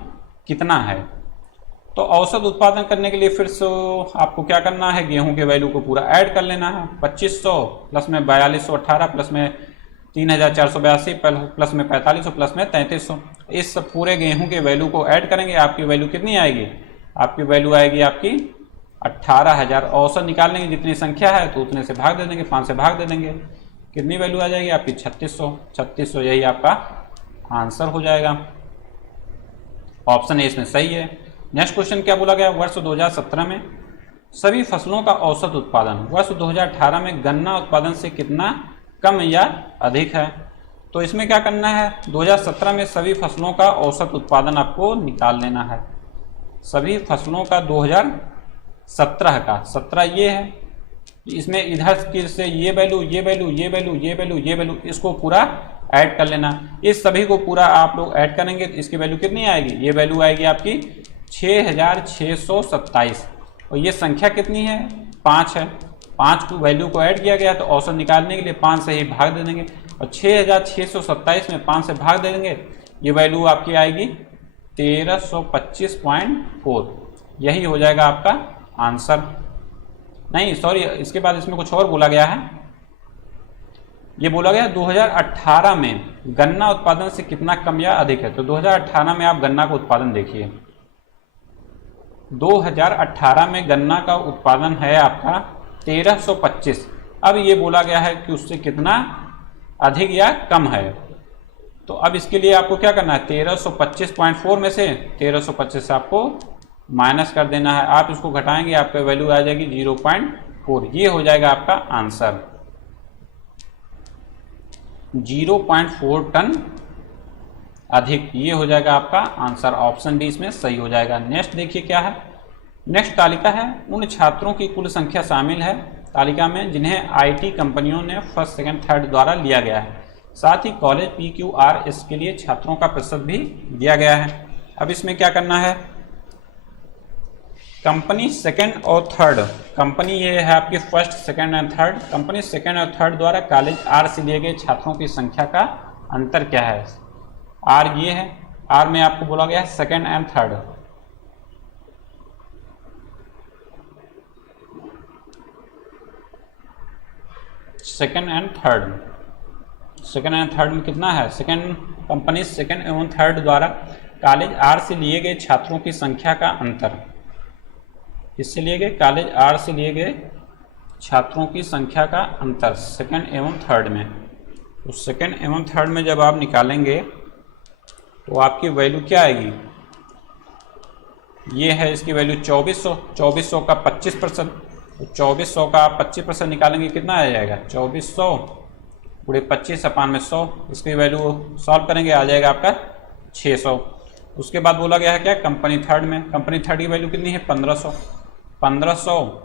कितना है। तो औसत उत्पादन करने के लिए फिर से आपको क्या करना है, गेहूं के वैल्यू को पूरा ऐड कर लेना है, 2500 प्लस में 4218 प्लस में 3482 प्लस में 4500 प्लस में 3300, इस पूरे गेहूं के वैल्यू को ऐड करेंगे, आपकी वैल्यू कितनी आएगी, आपकी वैल्यू आएगी आपकी 18000। औसत निकालने की जितनी संख्या है तो उतने से भाग दे देंगे, 5 से भाग दे देंगे, कितनी वैल्यू आ जाएगी आपकी 3600, यही आपका आंसर हो जाएगा। ऑप्शन ए इसमें सही है। नेक्स्ट क्वेश्चन क्या बोला गया, वर्ष 2017 में सभी फसलों का औसत उत्पादन वर्ष 2018 में गन्ना उत्पादन से कितना कम या अधिक है। तो इसमें क्या करना है, 2017 में सभी फसलों का औसत उत्पादन आपको निकाल लेना है, सभी फसलों का 2017 का 17 ये है, इसमें इधर से ये वैल्यू इसको पूरा ऐड कर लेना, इस सभी को पूरा आप लोग ऐड करेंगे तो इसकी वैल्यू कितनी आएगी, ये वैल्यू आएगी आपकी 6627। और ये संख्या कितनी है 5 है, 5 को वैल्यू को ऐड किया गया तो औसत निकालने के लिए 5 से ही भाग दे देंगे, और 6627 में 5 से भाग दे देंगे, ये वैल्यू आपकी आएगी 1325.4, यही हो जाएगा आपका आंसर। नहीं सॉरी, इसके बाद इसमें कुछ और बोला गया है, ये बोला गया 2018 में गन्ना उत्पादन से कितना कम या अधिक है। तो 2018 में आप गन्ना का उत्पादन देखिए, 2018 में गन्ना का उत्पादन है आपका 1325, अब ये बोला गया है कि उससे कितना अधिक या कम है। तो अब इसके लिए आपको क्या करना है, 1325.4 में से 1325 से आपको माइनस कर देना है, आप इसको घटाएंगे आपका वैल्यू आ जाएगी 0.4, ये हो जाएगा आपका आंसर 0.4 टन अधिक, ये हो जाएगा आपका आंसर। ऑप्शन डी इसमें सही हो जाएगा। नेक्स्ट देखिए क्या है, नेक्स्ट तालिका है उन छात्रों की कुल संख्या शामिल है तालिका में जिन्हें आईटी कंपनियों ने फर्स्ट सेकंड थर्ड द्वारा लिया गया है, साथ ही कॉलेज PQR इसके लिए छात्रों का प्रतिशत भी दिया गया है। अब इसमें क्या करना है, कंपनी सेकंड और थर्ड, कंपनी ये है आपकी first second and third, company second और थर्ड द्वारा कॉलेज आर से लिए गए छात्रों की संख्या का अंतर क्या है। आर ये है, आर में आपको बोला गया है second and third, second and third, second and third में कितना है, सेकंड कंपनी सेकंड एवं थर्ड द्वारा कॉलेज आर से लिए गए छात्रों की संख्या का अंतर, किससे लिए गए, कॉलेज आर से लिए गए छात्रों की संख्या का अंतर सेकंड एवं थर्ड में। तो सेकंड एवं थर्ड में जब आप निकालेंगे तो आपकी वैल्यू क्या आएगी, ये है इसकी वैल्यू 2400, 2400 का 25%, तो 2400 का आप 25% निकालेंगे कितना आ जाएगा, 2400 पूरे 25 अपान में 100, इसकी वैल्यू सॉल्व करेंगे आ जाएगा आपका 600। उसके बाद बोला गया है क्या, कंपनी थर्ड में, कंपनी थर्ड की वैल्यू कितनी है 1500, 1500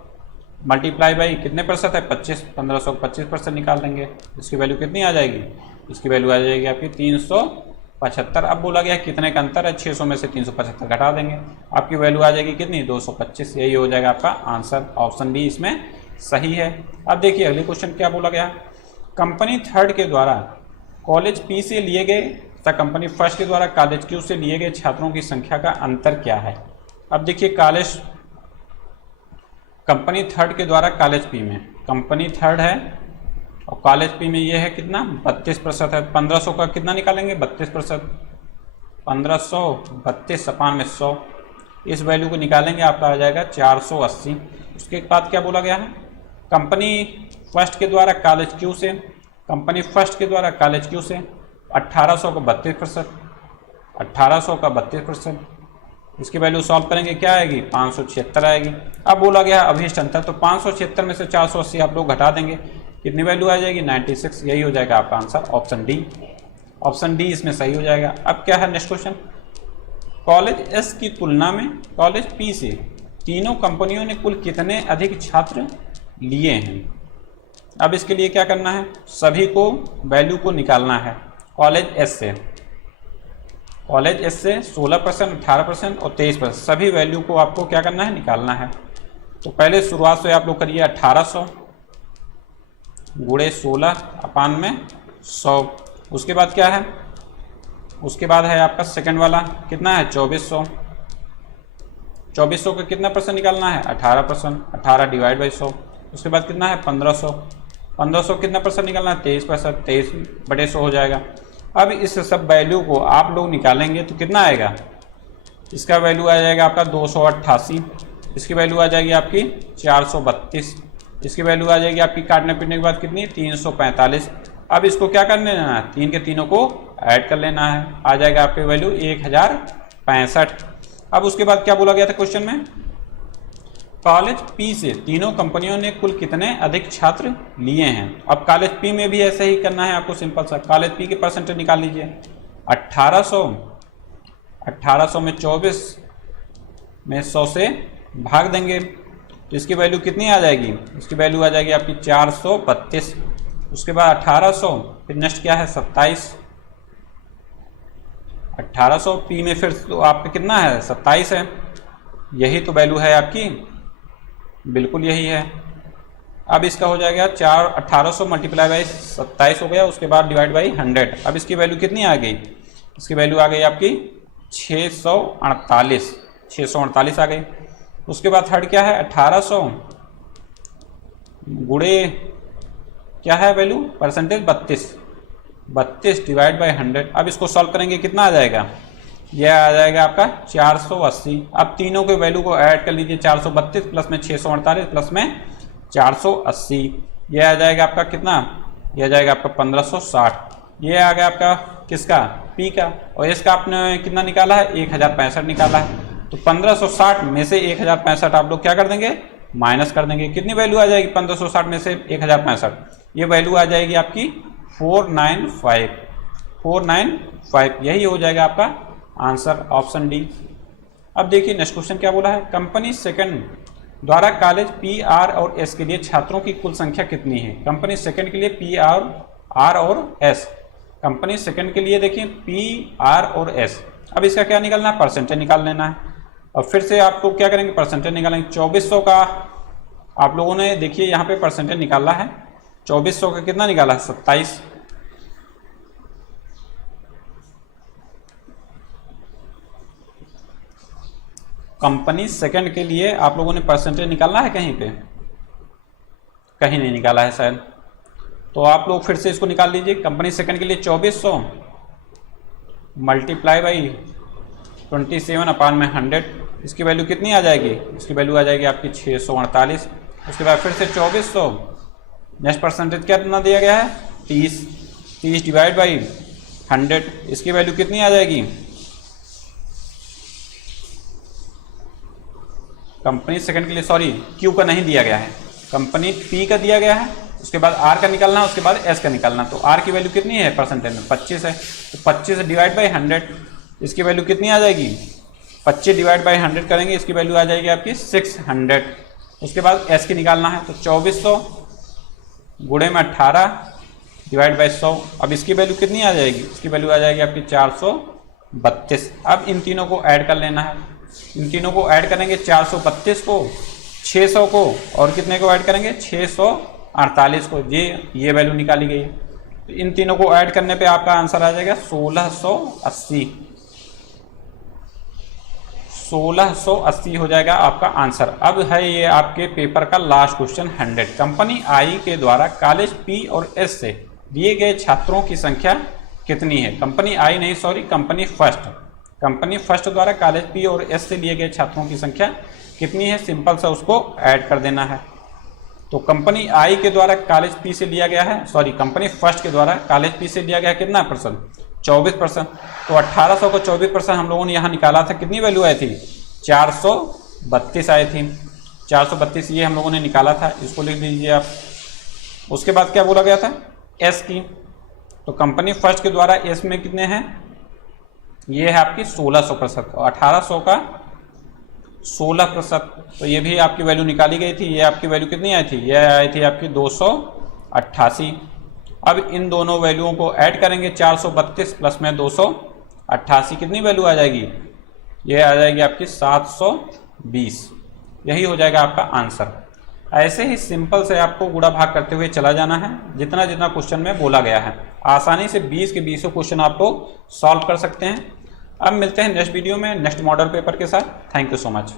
मल्टीप्लाई बाई कितने प्रतिशत है 25, 1500 को 25% निकाल देंगे, इसकी वैल्यू कितनी आ जाएगी, इसकी वैल्यू आ जाएगी आपकी 375। अब बोला गया कितने का अंतर है, 600 में से 375 घटा देंगे, आपकी वैल्यू आ जाएगी कितनी 225, यही हो जाएगा आपका आंसर, ऑप्शन बी इसमें सही है। अब देखिए अगले क्वेश्चन क्या बोला गया, कंपनी थर्ड के द्वारा कॉलेज पी से लिए गए तथा कंपनी फर्स्ट के द्वारा कॉलेज क्यू से लिए गए छात्रों की संख्या का अंतर क्या है। अब देखिए कॉलेज कंपनी थर्ड के द्वारा कॉलेज पी में, कंपनी थर्ड है और कॉलेज पी में ये है कितना 32% है, 1500 का कितना निकालेंगे 32%, 1500 32 अपान में 100, इस वैल्यू को निकालेंगे आपका आ जाएगा 480। उसके बाद क्या बोला गया है, कंपनी फर्स्ट के द्वारा कॉलेज क्यू से, कंपनी फर्स्ट के द्वारा कॉलेज क्यू से 1800 को 32%, 1800 का 32%, इसकी वैल्यू सॉल्व करेंगे क्या आएगी 576 आएगी। अब बोला गया अभिष्ट अंतर, तो 576 में से 480 आप लोग घटा देंगे, कितनी वैल्यू आ जाएगी 96, यही हो जाएगा आपका answer, option D, option D इसमें सही हो जाएगा। अब क्या है नेक्स्ट क्वेश्चन, कॉलेज एस की तुलना में कॉलेज पी से तीनों कंपनियों ने कुल कितने अधिक छात्र लिए हैं। अब इसके लिए क्या करना है, सभी को वैल्यू को निकालना है कॉलेज एस से, कॉलेज एस से 16%, 18% और 23%, सभी वैल्यू को आपको क्या करना है निकालना है। तो पहले शुरुआत से आप लोग करिए 1800 गुणे 16 अपान में 100, उसके बाद क्या है, उसके बाद है आपका सेकंड वाला कितना है 2400, 2400 का कितना परसेंट निकालना है 18%, 18 डिवाइड बाई 100, उसके बाद कितना है 1500, 1500 कितना परसेंट निकालना है 23%, 23/100 हो जाएगा। अब इस सब वैल्यू को आप लोग निकालेंगे तो कितना आएगा, इसका वैल्यू आ जाएगा आपका 288, इसकी वैल्यू आ जाएगी आपकी 432, इसकी वैल्यू आ जाएगी आपकी काटने पीटने के बाद कितनी 345। अब इसको क्या कर लेना है, तीन के तीनों को ऐड कर लेना है, आ जाएगा आपकी वैल्यू 1065। अब उसके बाद क्या बोला गया था क्वेश्चन में, कॉलेज पी से तीनों कंपनियों ने कुल कितने अधिक छात्र लिए हैं। अब कॉलेज पी में भी ऐसे ही करना है आपको, सिंपल सा कॉलेज पी के परसेंटेज निकाल लीजिए, 1800 में 24 में 100 से भाग देंगे तो इसकी वैल्यू कितनी आ जाएगी, इसकी वैल्यू आ जाएगी आपकी 432, उसके बाद 1800 फिर नेक्स्ट क्या है 27, 1800 पी में फिर तो आपका कितना है 27 है, यही तो वैल्यू है आपकी, बिल्कुल यही है। अब इसका हो जाएगा 1800 मल्टीप्लाई बाई 27 हो गया, उसके बाद डिवाइड बाई 100। अब इसकी वैल्यू कितनी आ गई, इसकी वैल्यू आ गई आपकी 648 आ गई। उसके बाद थर्ड क्या है 1800 गुणे क्या है वैल्यू परसेंटेज 32 डिवाइड बाई 100। अब इसको सॉल्व करेंगे कितना आ जाएगा, यह आ जाएगा आपका 480। अब तीनों के वैल्यू को ऐड कर लीजिए, 432 प्लस में 648 प्लस में 480, यह आ जाएगा आपका कितना, यह आ जाएगा आपका 1560। यह आ गया आपका किसका पी का, और इसका आपने कितना निकाला है 1065 निकाला है। तो 1560 में से 1065 आप लोग क्या कर देंगे माइनस कर देंगे, कितनी वैल्यू आ जाएगी 1560 में से 1065, ये वैल्यू आ जाएगी आपकी 495, यही हो जाएगा आपका आंसर, ऑप्शन डी। अब देखिए नेक्स्ट क्वेश्चन क्या बोला है, कंपनी सेकंड द्वारा कॉलेज पी आर और एस के लिए छात्रों की कुल संख्या कितनी है। कंपनी सेकंड के लिए पी आर और एस, कंपनी सेकंड के लिए देखिए पी आर और एस। अब इसका क्या निकालना है, परसेंटेज निकाल लेना है। और फिर से आपको क्या करेंगे परसेंटेज निकालेंगे। 2400 का आप लोगों ने देखिए यहाँ पे परसेंटेज निकाला है, 2400 का कितना निकाला है 27। कंपनी सेकंड के लिए आप लोगों ने परसेंटेज निकालना है कहीं पे, कहीं नहीं निकाला है शायद। तो आप लोग फिर से इसको निकाल लीजिए। कंपनी सेकंड के लिए 2400 मल्टीप्लाई बाई 27/100, इसकी वैल्यू कितनी आ जाएगी? इसकी वैल्यू आ जाएगी आपकी 648। उसके बाद फिर से 2400, नेक्स्ट परसेंटेज कितना दिया गया है? 30 डिवाइड बाई 100, इसकी वैल्यू कितनी आ जाएगी? कंपनी सेकंड के लिए, सॉरी क्यू का नहीं दिया गया है, कंपनी पी का दिया गया है। उसके बाद आर का निकालना है, उसके बाद एस का निकालना। तो आर की वैल्यू कितनी है परसेंटेज में? 25 है। तो 25 डिवाइड बाई 100, इसकी वैल्यू कितनी आ जाएगी? 25 डिवाइड बाई 100 करेंगे, इसकी वैल्यू आ जाएगी आपकी 600। उसके बाद एस की निकालना है, तो 2400 गुणे में 18 डिवाइड बाई 100। अब इसकी वैल्यू कितनी आ जाएगी? इसकी वैल्यू आ जाएगी आपकी 432। अब इन तीनों को ऐड कर लेना है। इन तीनों को ऐड करेंगे, 432 को, 600 को, और कितने को ऐड करेंगे? 648 को। ये वैल्यू निकाली गई है। तो इन तीनों को ऐड करने पे आपका आंसर आ जाएगा 1680। 1680 हो जाएगा आपका आंसर। अब है ये आपके पेपर का लास्ट क्वेश्चन 100। कंपनी आई के द्वारा कॉलेज पी और एस से दिए गए छात्रों की संख्या कितनी है? कंपनी आई नहीं, सॉरी, कंपनी फर्स्ट द्वारा कॉलेज पी और एस से लिए गए छात्रों की संख्या कितनी है? सिंपल सा उसको ऐड कर देना है। तो कंपनी आई के द्वारा कॉलेज पी से लिया गया है, सॉरी कंपनी फर्स्ट के द्वारा कॉलेज पी से लिया गया कितना परसेंट? 24%। तो 1800 को 24% हम लोगों ने यहाँ निकाला था, कितनी वैल्यू आई थी? 432 आई थी। 432 ये हम लोगों ने निकाला था, इसको लिख दीजिए आप। उसके बाद क्या बोला गया था? एस की। तो कंपनी फर्स्ट के द्वारा एस में कितने हैं? ये है आपकी 1600%। और 1800 का 16%, तो ये भी आपकी वैल्यू निकाली गई थी। ये आपकी वैल्यू कितनी आई थी? ये आई थी आपकी 288। अब इन दोनों वैल्यूओं को ऐड करेंगे, 432 प्लस में 288, कितनी वैल्यू आ जाएगी? ये आ जाएगी आपकी 720। यही हो जाएगा आपका आंसर। ऐसे ही सिंपल से आपको गुणा भाग करते हुए चला जाना है, जितना जितना क्वेश्चन में बोला गया है। आसानी से 20 के 20 क्वेश्चन आप लोग सॉल्व कर सकते हैं। अब मिलते हैं नेक्स्ट वीडियो में नेक्स्ट मॉडल पेपर के साथ। Thank you so much.